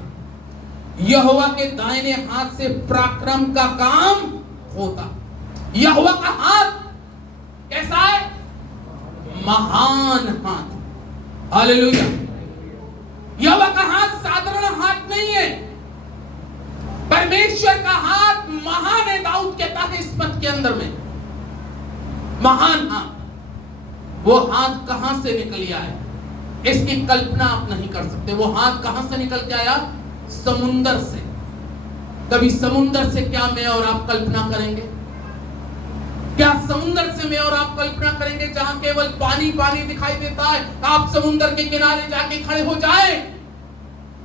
यहोवा के दाहिने हाथ से पराक्रम का काम होता। यहोवा का हाथ कैसा है? महान हाथ। हालेलुया। यहोवा का हाथ साधारण हाथ नहीं है, परमेश्वर का हाथ महान है। दाऊद कहता है इस पद के अंदर में, महान हाथ। वो हाथ कहां से निकल आया, इसकी कल्पना आप नहीं कर सकते। वो हाथ कहां से निकल के आया? समुंदर से। कभी समुंदर से क्या मैं और आप कल्पना करेंगे? क्या समुंदर से मैं और आप कल्पना करेंगे जहां केवल पानी पानी दिखाई देता है, आप समुंदर के किनारे जाके खड़े हो जाए?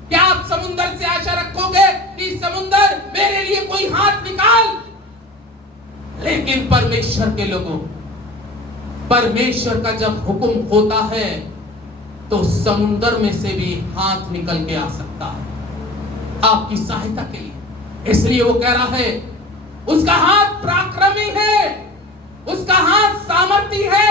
क्या आप समुंदर से आशा रखोगे कि समुंदर मेरे लिए कोई हाथ निकाल? लेकिन परमेश्वर के लोगों, परमेश्वर का जब हुक्म होता है तो समुंदर में से भी हाथ निकल के आ सकता है आपकी सहायता के लिए। इसलिए वो कह रहा है, उसका हाथ पराक्रमी है, उसका हाथ सामर्थी है,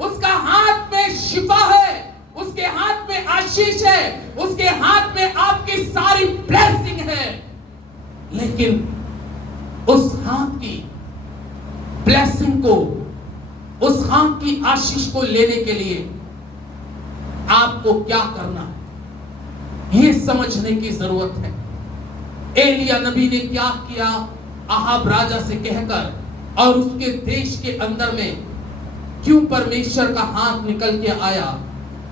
उसका हाथ में शिफा है, उसके हाथ में आशीष है, उसके हाथ में आपकी सारी ब्लेसिंग है। लेकिन उस हाथ की ब्लेसिंग को, उस हाथ की आशीष को लेने के लिए आपको क्या करना है, ये समझने की जरूरत है। एलिया नबी ने क्या किया अहाब राजा से कहकर, और उसके देश के अंदर में क्यों परमेश्वर का हाथ निकल के आया?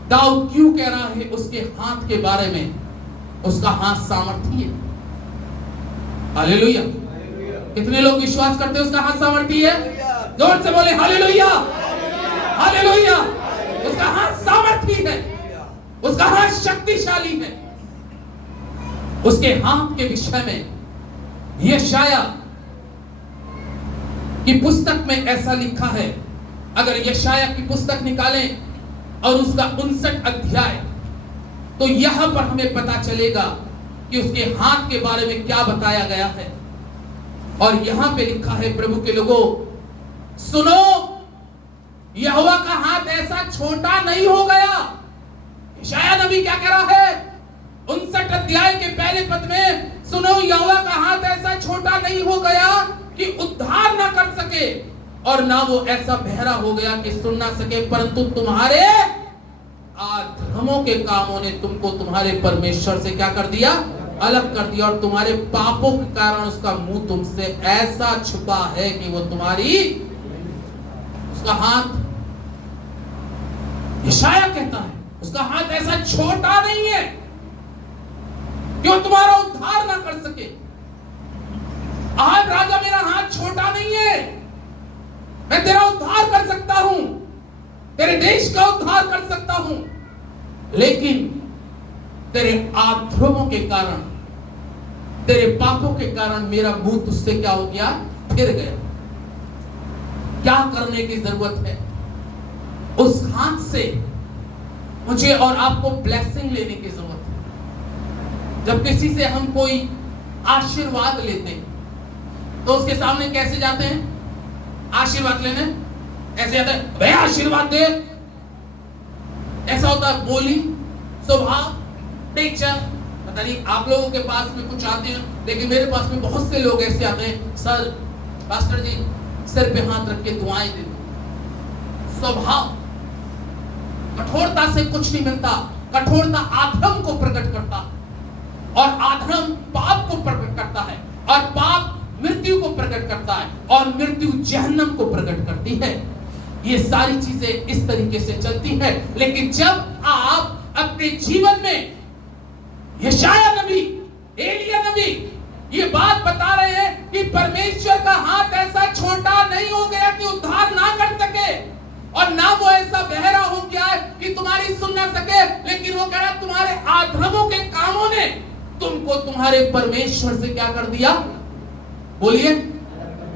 दाऊद क्यों कह रहा है उसके हाथ के बारे में? उसका हाथ सामर्थी है। हालेलुया। कितने लोग विश्वास करते हैं उसका हाथ सामर्थी है? जोर से बोले हालेलुया, हालेलुया। उसका हाथ सामर्थी है, उसका हाथ शक्तिशाली है। उसके हाथ के विषय में यशाया की पुस्तक में ऐसा लिखा है। अगर यशाया की पुस्तक निकालें और उसका 59 अध्याय, तो यहां पर हमें पता चलेगा कि उसके हाथ के बारे में क्या बताया गया है। और यहां पे लिखा है, प्रभु के लोगों सुनो, यहोवा का हाथ ऐसा छोटा नहीं हो गया। यशाया नबी क्या कह रहा है 59 अध्याय के पहले पद में? सुनो, यहोवा का हाथ ऐसा छोटा नहीं हो गया कि उद्धार ना कर सके, और ना वो ऐसा बहरा हो गया कि सुन ना सके, परंतु तुम्हारे अधर्मों के कामों ने तुमको तुम्हारे परमेश्वर से क्या कर दिया? अलग कर दिया, और तुम्हारे पापों के कारण उसका मुंह तुमसे ऐसा छुपा है कि वो तुम्हारी, उसका हाथ, यशाया कहता है उसका हाथ ऐसा छोटा नहीं है कि वो तुम्हारा उद्धार ना कर सके। आज राजा, मेरा हाथ छोटा नहीं है, मैं तेरा उद्धार कर सकता हूं, तेरे देश का उद्धार कर सकता हूं, लेकिन तेरे अधर्मों के कारण, तेरे पापों के कारण मेरा मुंह तुझसे क्या हो गया? फिर गया। क्या करने की जरूरत है? उस हाथ से मुझे और आपको ब्लेसिंग लेने की जरूरत है। जब किसी से हम कोई आशीर्वाद लेते हैं तो उसके सामने कैसे जाते हैं आशीर्वाद लेने? ऐसे आता है भैया आशीर्वाद दे, ऐसा होता है बोली, स्वभाव, नेचर। पता नहीं आप लोगों के पास में कुछ आते हैं, लेकिन मेरे पास में बहुत से लोग ऐसे आते हैं, सर पास्टर जी सिर पे हाथ रख के दुआएं दे दो। स्वभाव, कठोरता से कुछ नहीं मिलता। कठोरता आधर्म को प्रकट करता है और आधर्म पाप को प्रकट करता है और पाप मृत्यु को प्रकट करता है और मृत्यु जहन्नम को प्रकट करती है। ये सारी चीजें इस तरीके से चलती है। लेकिन जब आप अपने जीवन में यशाया नबी, एलिया नबी ये बात बता रहे हैं कि परमेश्वर का हाथ ऐसा छोटा नहीं हो गया कि उद्धार ना कर सके, और ना वो ऐसा बहरा हो गया है कि तुम्हारी सुन ना सके, लेकिन वो कह रहा तुम्हारे अधर्मों के कामों ने तुमको तुम्हारे परमेश्वर से क्या कर दिया? बोलिए,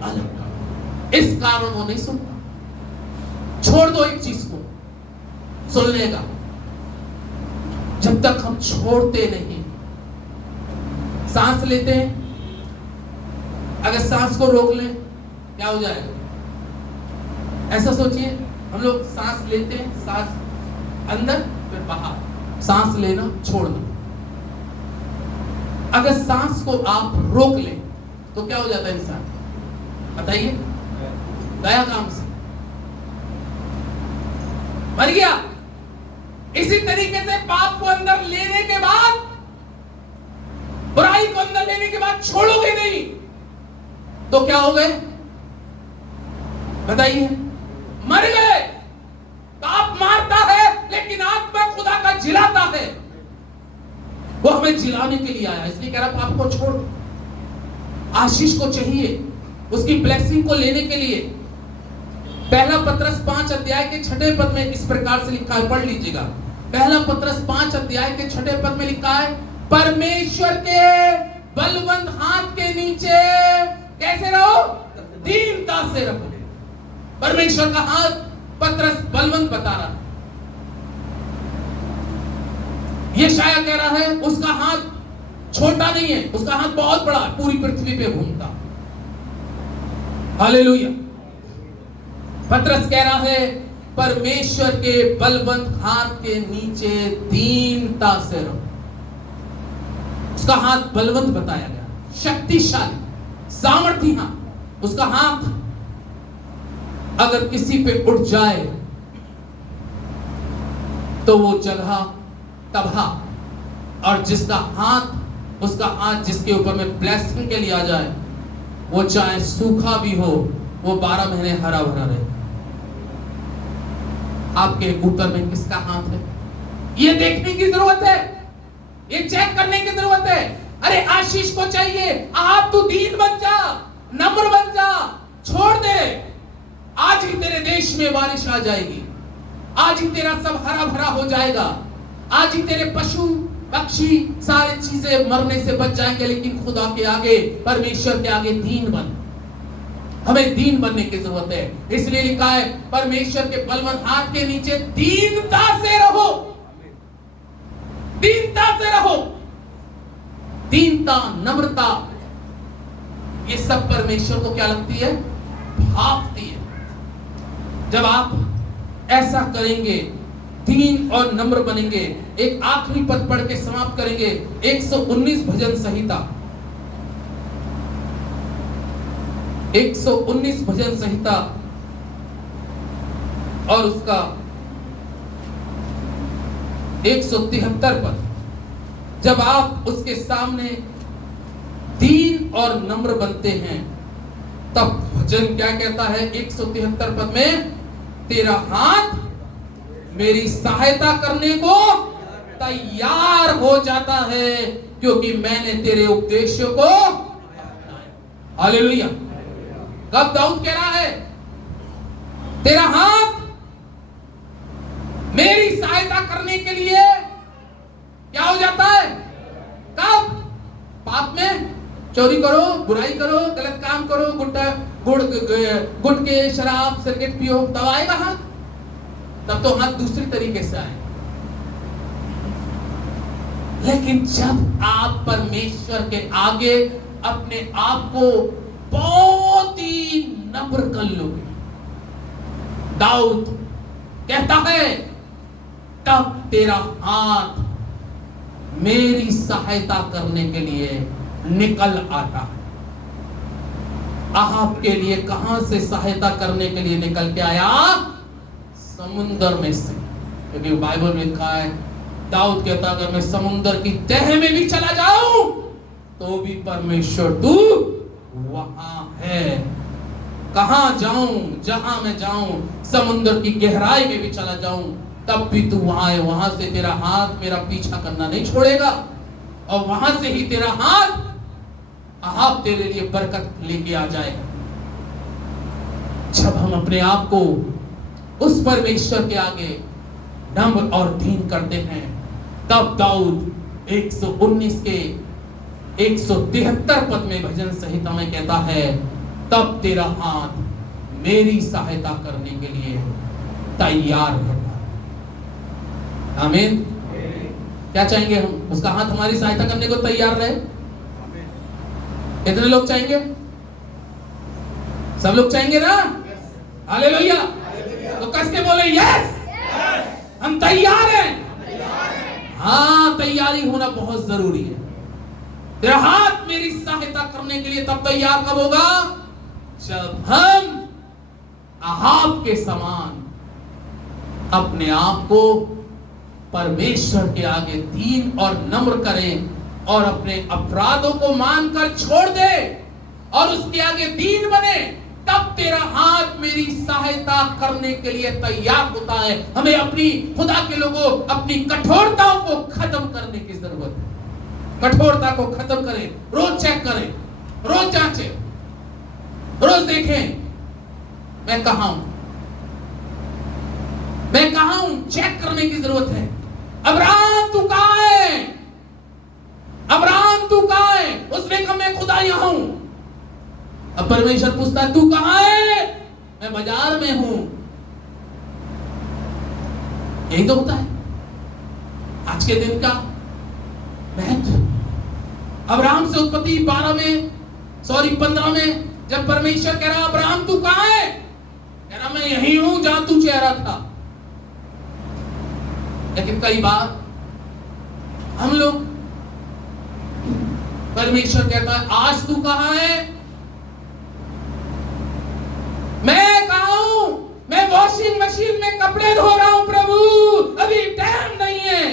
अलग। इस कारण वो नहीं सुनता। छोड़ दो एक चीज को सुनने का, जब तक हम छोड़ते नहीं। सांस लेते हैं, अगर सांस को रोक लें क्या हो जाएगा? ऐसा सोचिए, हम लोग सांस लेते हैं, सांस अंदर फिर बाहर, सांस लेना छोड़ना। अगर सांस को आप रोक लें तो क्या हो जाता है इंसान? बताइए, गया काम से, मर गया। इसी तरीके से पाप को अंदर लेने के बाद, बुराई को अंदर लेने के बाद छोड़ोगे नहीं तो क्या हो गए? बताइए, मर गए। पाप मारता है लेकिन आत्मा खुदा का जिलाता है। वो हमें जिलाने के लिए आया, इसलिए कह रहा पाप को छोड़। आशीष को चाहिए, उसकी ब्लेसिंग को लेने के लिए। पहला पत्रस 5 अध्याय के 6 पद में इस प्रकार से लिखा है, पढ़ लीजिएगा। पहला पत्रस 5 अध्याय के 6 पद में लिखा है, परमेश्वर के बलवंत हाथ के नीचे कैसे रहो? दीनता से रहो। परमेश्वर का हाथ पत्रस बलवंत बता रहा है। यशाया कह रहा है उसका हाथ छोटा नहीं है, उसका हाथ बहुत बड़ा है, पूरी पृथ्वी पे घूमता। हालेलुया। पत्रस कह रहा है परमेश्वर के बलवंत हाथ के नीचे दीनता से रहो। उसका हाथ बलवंत बताया गया, शक्तिशाली, सामर्थी हाथ। उसका हाथ अगर किसी पे उठ जाए तो वो जगह तबाह, और जिसका हाथ, उसका हाथ जिसके ऊपर में ब्लेसिंग के लिए आ जाए, वो चाहे सूखा भी हो वो 12 महीने हरा भरा रहे। आपके ऊपर में किसका हाथ है, ये देखने की जरूरत है, ये चेक करने की जरूरत है। अरे आशीष को चाहिए, आप तू दीन बन जा, नम्र बन जा, छोड़ दे। आज ही तेरे देश में बारिश आ जाएगी, आज ही तेरा सब हरा भरा हो जाएगा, आज ही तेरे पशु पक्षी सारे चीजें मरने से बच जाएंगे। लेकिन खुदा के आगे, परमेश्वर के आगे दीन बन। हमें दीन बनने की जरूरत है। इसलिए लिखा है परमेश्वर के बलवंत हाथ के नीचे दीनता से रहो, दीनता से रहो। दीनता, नम्रता, ये सब परमेश्वर को क्या लगती है? भावती है। जब आप ऐसा करेंगे, दीन और नम्र बनेंगे। एक आखिरी पद पढ़ के समाप्त करेंगे। 119 भजन संहिता, 119 भजन संहिता और उसका 173 पद। जब आप उसके सामने दीन और नम्र बनते हैं तब भजन क्या कहता है? 173 पद में, तेरा हाथ मेरी सहायता करने को तैयार हो जाता है क्योंकि मैंने तेरे उपदेशों को। हालेलुया। कब दाऊद कह रहा है तेरा हाथ मेरी सहायता करने के लिए क्या हो जाता है? कब? पाप में चोरी करो, बुराई करो, गलत काम करो, गुटके, शराब, सिगरेट पियो, तब आएगा हाथ। तब तो हाथ दूसरी तरीके से आए। लेकिन जब आप परमेश्वर के आगे अपने आप को बहुत ही नम्र कर लोगे, दाऊद कहता है तब तेरा हाथ मेरी सहायता करने के लिए निकल आता है। अहाब के लिए कहां से सहायता करने के लिए निकल के आया? समुंदर में से। क्योंकि बाइबल में लिखा है, दाऊद कहता अगर मैं समुंदर की तह में भी चला जाऊं तो भी परमेश्वर तू वहां है। कहां जाऊं? जहां मैं जाऊं, समुंदर की गहराई में भी चला जाऊं तब भी तू वहां है। वहां से तेरा हाथ मेरा पीछा करना नहीं छोड़ेगा और वहां से ही तेरा हाथ अहाब तेरे लिए बरकत लेके आ जाएगा। जब हम अपने आप को उस परमेश्वर के आगे नम्र और दीन करते हैं, तब दाऊद 119 के 173 पद में भजन संहिता में कहता है, तब तेरा हाथ मेरी सहायता करने के लिए तैयार रहता है। आमीन। क्या चाहेंगे हम? उसका हाथ हमारी सहायता करने को तैयार रहे। कितने लोग चाहेंगे? सब लोग चाहेंगे ना? हालेलुया। तो कस के बोले यस, हम तैयार हैं। हाँ, तैयारी होना बहुत जरूरी है। तेरा हाथ मेरी सहायता करने के लिए तब तैयार कब होगा? जब हम अहाब के समान अपने आप को परमेश्वर के आगे दीन और नम्र करें और अपने अपराधों को मानकर छोड़ दे और उसके आगे दीन बने, तब तेरा हाथ मेरी सहायता करने के लिए तैयार होता है। हमें अपनी खुदा के लोगों अपनी कठोरताओं को खत्म करने की जरूरत है। कठोरता को खत्म करें, रोज चेक करें, रोज जांचें, रोज देखें मैं कहां हूं, मैं कहां हूं। चेक करने की जरूरत है। अब्राहम तू कहां है? अब्राहम तू कहां है? उसने कहा मैं खुदा यहां हूं। अब परमेश्वर पूछता है तू कहां है? मैं बाजार में हूं। यही तो होता है आज के दिन का महत्व। अब्राहम से उत्पत्ति 15 में जब परमेश्वर कह रहा अब्राहम तू कहां है, कह रहा मैं यही हूं जहां तू चेहरा था। लेकिन कई बार हम लोग, परमेश्वर कहता है आज तू कहां है? मैं कहां हूं? मैं वॉशिंग मशीन में कपड़े धो रहा हूं प्रभु, अभी टाइम नहीं है।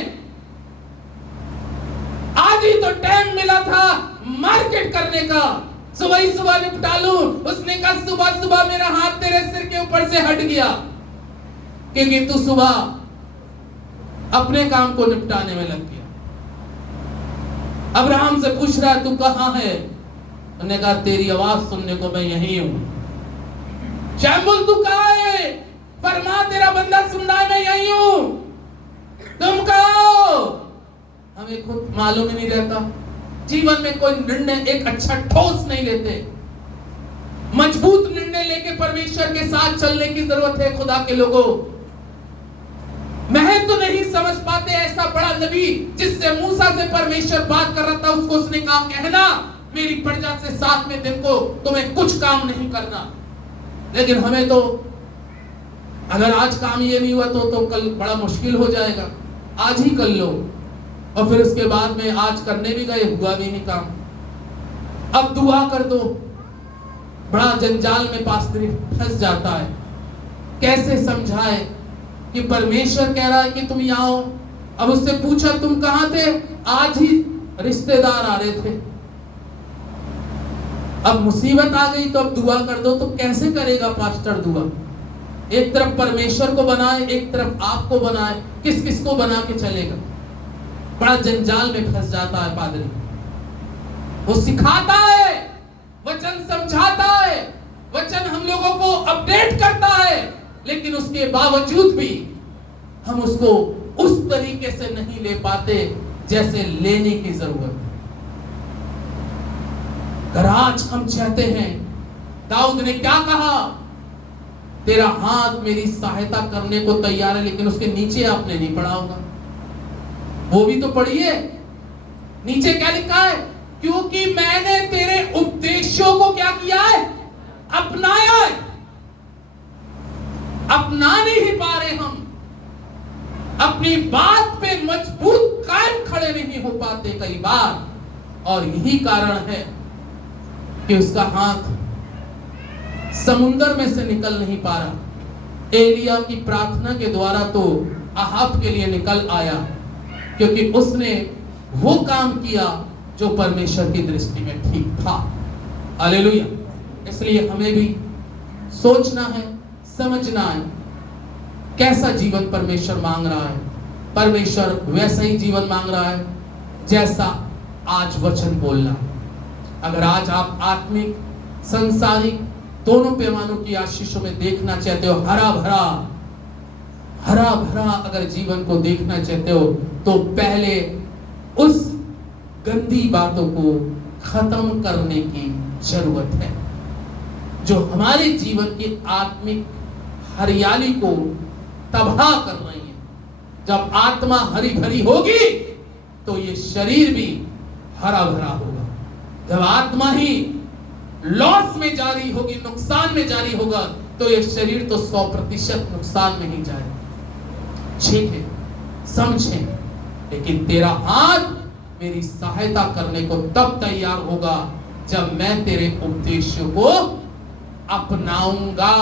आज ही तो टाइम मिला था मार्केट करने का, सुबह ही सुबह निपटा लूं। उसने कहा सुबह सुबह मेरा हाथ तेरे सिर के ऊपर से हट गया, क्योंकि तू सुबह अपने काम को निपटाने में लग गया। अब्राहम से पूछ रहा है तू कहां है? उन्होंने कहा तेरी आवाज सुनने को मैं यही हूं। शैमुल तू कहां है? फरमा तेरा बंदा सुन रहा है मैं यही हूं। तुम कहो? हमें खुद मालूम ही नहीं रहता। जीवन में कोई निर्णय एक अच्छा ठोस नहीं लेते। मजबूत निर्णय लेके परमेश्वर के साथ चलने की जरूरत है। खुदा के लोगों, मैं तो नहीं समझ पाते ऐसा बड़ा नबी जिससे मूसा से परमेश्वर बात कर रहा था, उसको उसने कहा कहना मेरी प्रजा से 7वें दिन को तुम्हें कुछ काम नहीं करना। लेकिन हमें तो अगर आज काम ये नहीं हुआ तो कल बड़ा मुश्किल हो जाएगा, आज ही कर लो। और फिर उसके बाद में आज करने भी गए, हुआ भी नहीं काम। अब दुआ कर दो, बड़ा जंजाल में पास्त्री फंस जाता है। कैसे समझाए कि परमेश्वर कह रहा है कि तुम यहाँ हो। अब उससे पूछा तुम कहां थे? आज ही रिश्तेदार आ रहे थे। अब मुसीबत आ गई तो अब दुआ कर दो, तो कैसे करेगा पास्टर दुआ? एक तरफ परमेश्वर को बनाए, एक तरफ आपको बनाए, किस किस को बना के चलेगा? बड़ा जंजाल में फंस जाता है पादरी। वो सिखाता है, वचन समझाता है, वचन हम लोगों को अपडेट करता है, लेकिन उसके बावजूद भी हम उसको उस तरीके से नहीं ले पाते जैसे लेने की जरूरत है। अगर आज हम चाहते हैं, दाऊद ने क्या कहा? तेरा हाथ मेरी सहायता करने को तैयार है। लेकिन उसके नीचे आपने नहीं पढ़ा होगा, वो भी तो पढ़िए। नीचे क्या लिखा है? क्योंकि मैंने तेरे उपदेशों को क्या किया है? अपनाया है। अपना नहीं पा रहे, हम अपनी बात पे मजबूत कायम खड़े नहीं हो पाते कई बार, और यही कारण है कि उसका हाथ समुंदर में से निकल नहीं पा रहा। एलिया की प्रार्थना के द्वारा तो अहाब के लिए निकल आया, क्योंकि उसने वो काम किया जो परमेश्वर की दृष्टि में ठीक था। हालेलुया। इसलिए हमें भी सोचना है, समझना है कैसा जीवन परमेश्वर मांग रहा है। परमेश्वर वैसा ही जीवन मांग रहा है जैसा आज वचन बोलना। अगर आज आप आत्मिक संसारिक दोनों पैमानों की आशीषों में देखना चाहते हो, हरा भरा अगर जीवन को देखना चाहते हो, तो पहले उस गंदी बातों को खत्म करने की जरूरत है जो हमारे जीवन की आत्मिक हरियाली को तबाह कर रही है। जब आत्मा हरी भरी होगी तो ये शरीर भी हरा भरा होगा। जब आत्मा ही लॉस में जारी होगी, नुकसान में जारी होगा, तो ये शरीर तो 100% नुकसान में ही जाएगा। ठीक है, समझें, लेकिन तेरा हाथ मेरी सहायता करने को तब तैयार होगा जब मैं तेरे उपदेशों को अपनाऊंगा।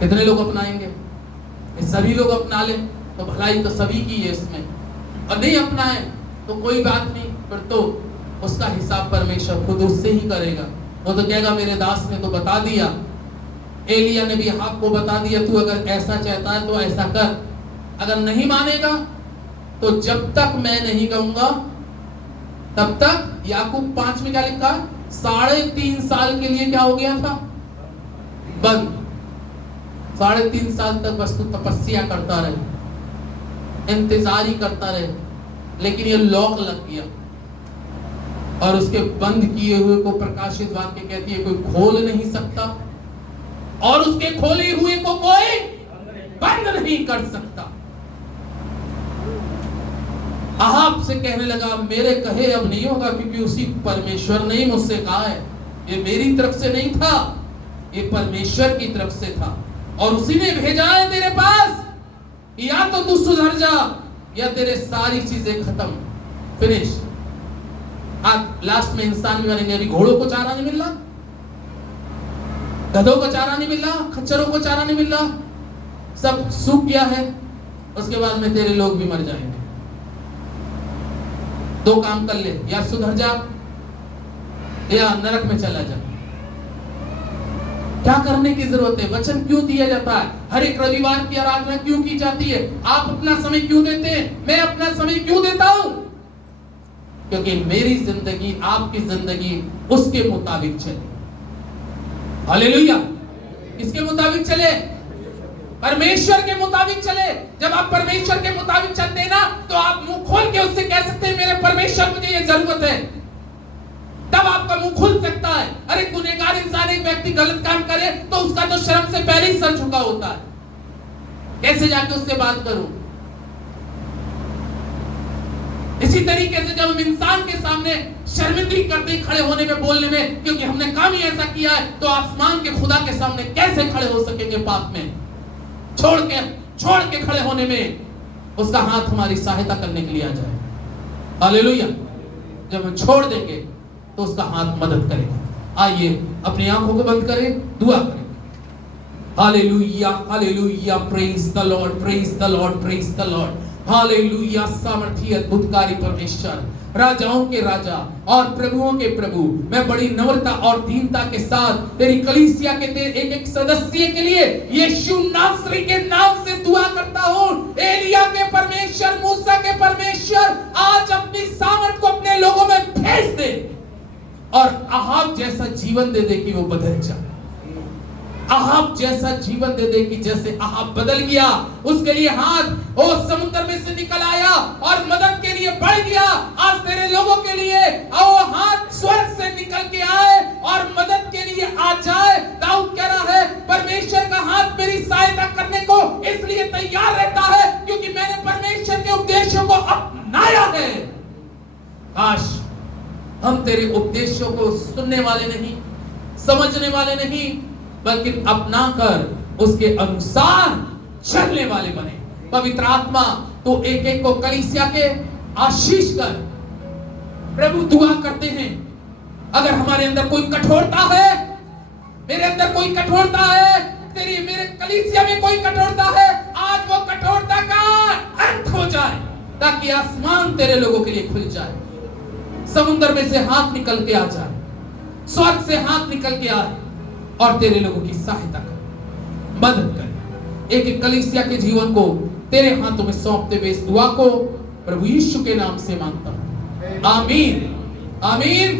कितने लोग अपनाएंगे? सभी लोग अपना ले तो भलाई तो सभी की है इसमें, और नहीं अपनाए तो कोई बात नहीं, फिर तो उसका हिसाब परमेश्वर खुद उससे ही करेगा। वो तो कहेगा मेरे दास ने तो बता दिया, एलिया ने भी अहाब को बता दिया, तू अगर ऐसा चाहता है तो ऐसा कर। अगर नहीं मानेगा तो जब तक मैं नहीं कहूंगा तब तक, याकूब 5 में क्या लिखा है, 3.5 साल के लिए क्या हो गया था? बंद। 3.5 साल तक बस तू तपस्या करता रहे, इंतजार ही करता रहे, लेकिन ये लॉक लग गया और उसके बंद किए हुए को प्रकाशित वाक्य कहती है कोई खोल नहीं सकता, और उसके खोले हुए को कोई बंद नहीं कर सकता। अहाब से कहने लगा मेरे कहे अब नहीं होगा, क्योंकि उसी परमेश्वर ने ही मुझसे कहा है। ये मेरी तरफ से नहीं था, ये परमेश्वर की तरफ से था, और उसी ने भेजा है तेरे पास। या तो तू सुधर जा या तेरे सारी चीजें खत्म, फिनिश। आज लास्ट में इंसान भी बनेंगे। अभी घोड़ों को चारा नहीं मिल रहा, गधों को चारा नहीं मिल रहा, खच्चरों को चारा नहीं मिल रहा, सब सूख गया है। उसके बाद में तेरे लोग भी मर जाएंगे। दो काम कर ले, या सुधर जा या नरक में चला जा। क्या करने की जरूरत है? वचन क्यों दिया जाता है? हर एक रविवार की आराधना क्यों की जाती है? आप अपना समय क्यों देते हैं? मैं अपना समय क्यों देता हूं? क्योंकि मेरी जिंदगी, आपकी जिंदगी उसके मुताबिक चले। हालेलुया। किसके मुताबिक चले? परमेश्वर के मुताबिक चले। जब आप परमेश्वर के मुताबिक चलते हैं ना, तो आप मुंह खोल के उससे कह सकते हैं मेरे परमेश्वर मुझे ये जरूरत है। तब आपका मुंह खुल सकता है। अरे गुनहगार इंसान, एक व्यक्ति गलत काम करे तो उसका तो शर्म से पहले ही सर झुका होता है, कैसे जाके उससे बात करूं? इसी तरीके से जब हम इंसान के सामने शर्मिंदगी करते खड़े होने में, बोलने में, क्योंकि हमने काम ही ऐसा किया है, तो आसमान के खुदा के सामने कैसे खड़े हो सकेंगे पाप में? छोड़ के खड़े होने में उसका हाथ हमारी सहायता करने के लिए आ जाए। हालेलुया। जब हम छोड़ देंगे तो उसका हाथ मदद करेगा। आइए अपनी आंखों को बंद करें, दुआ करें। Hallelujah, hallelujah, praise the Lord, praise the Lord, praise the Lord. Hallelujah. सामर्थी अद्भुतकारी परमेश्वर, राजाओं के राजा और प्रभुओं के प्रभु, मैं बड़ी नम्रता और दीनता के साथ तेरी कलीसिया के एक एक सदस्य के लिए यीशु नासरी के नाम से दुआ करता हूँ। एलिया के परमेश्वर, मूसा के परमेश्वर, आज अपनी सामर्थ को अपने लोगों में भेज दे और अहाब जैसा जीवन दे दे कि वो बदल जाए। अहाब जैसा जीवन दे दे कि जैसे अहाब बदल गया, उसके लिए हाथ वो समुद्र में से निकल आया और मदद के लिए बढ़ गया। आज तेरे लोगों के लिए वो हाथ स्वर्ग से निकल के आए और मदद के लिए आ जाए। दाऊद कह रहा है परमेश्वर का हाथ मेरी सहायता करने को इसलिए तैयार रहता है क्योंकि मैंने परमेश्वर के उपदेशों को अपनाया है। काश हम तेरे उपदेशों को सुनने वाले नहीं, समझने वाले नहीं, बल्कि अपना कर उसके अनुसार चलने वाले बने। पवित्र आत्मा तो एक एक को कलीसिया के आशीष कर। प्रभु दुआ करते हैं, अगर हमारे अंदर कोई कठोरता है, मेरे अंदर कोई कठोरता है, तेरी मेरे कलीसिया में कोई कठोरता है, आज वो कठोरता का अंत हो जाए, ताकि आसमान तेरे लोगों के लिए खुल जाए, समुद्र में से हाथ निकल के आ जाए, स्वर्ग से हाथ निकल के आए और तेरे लोगों की सहायता कर, मदद कर। एक एक कलीसिया के जीवन को तेरे हाथों में सौंपते हुए इस दुआ को प्रभु यीशु के नाम से मांगता हूं। आमीन, आमीन।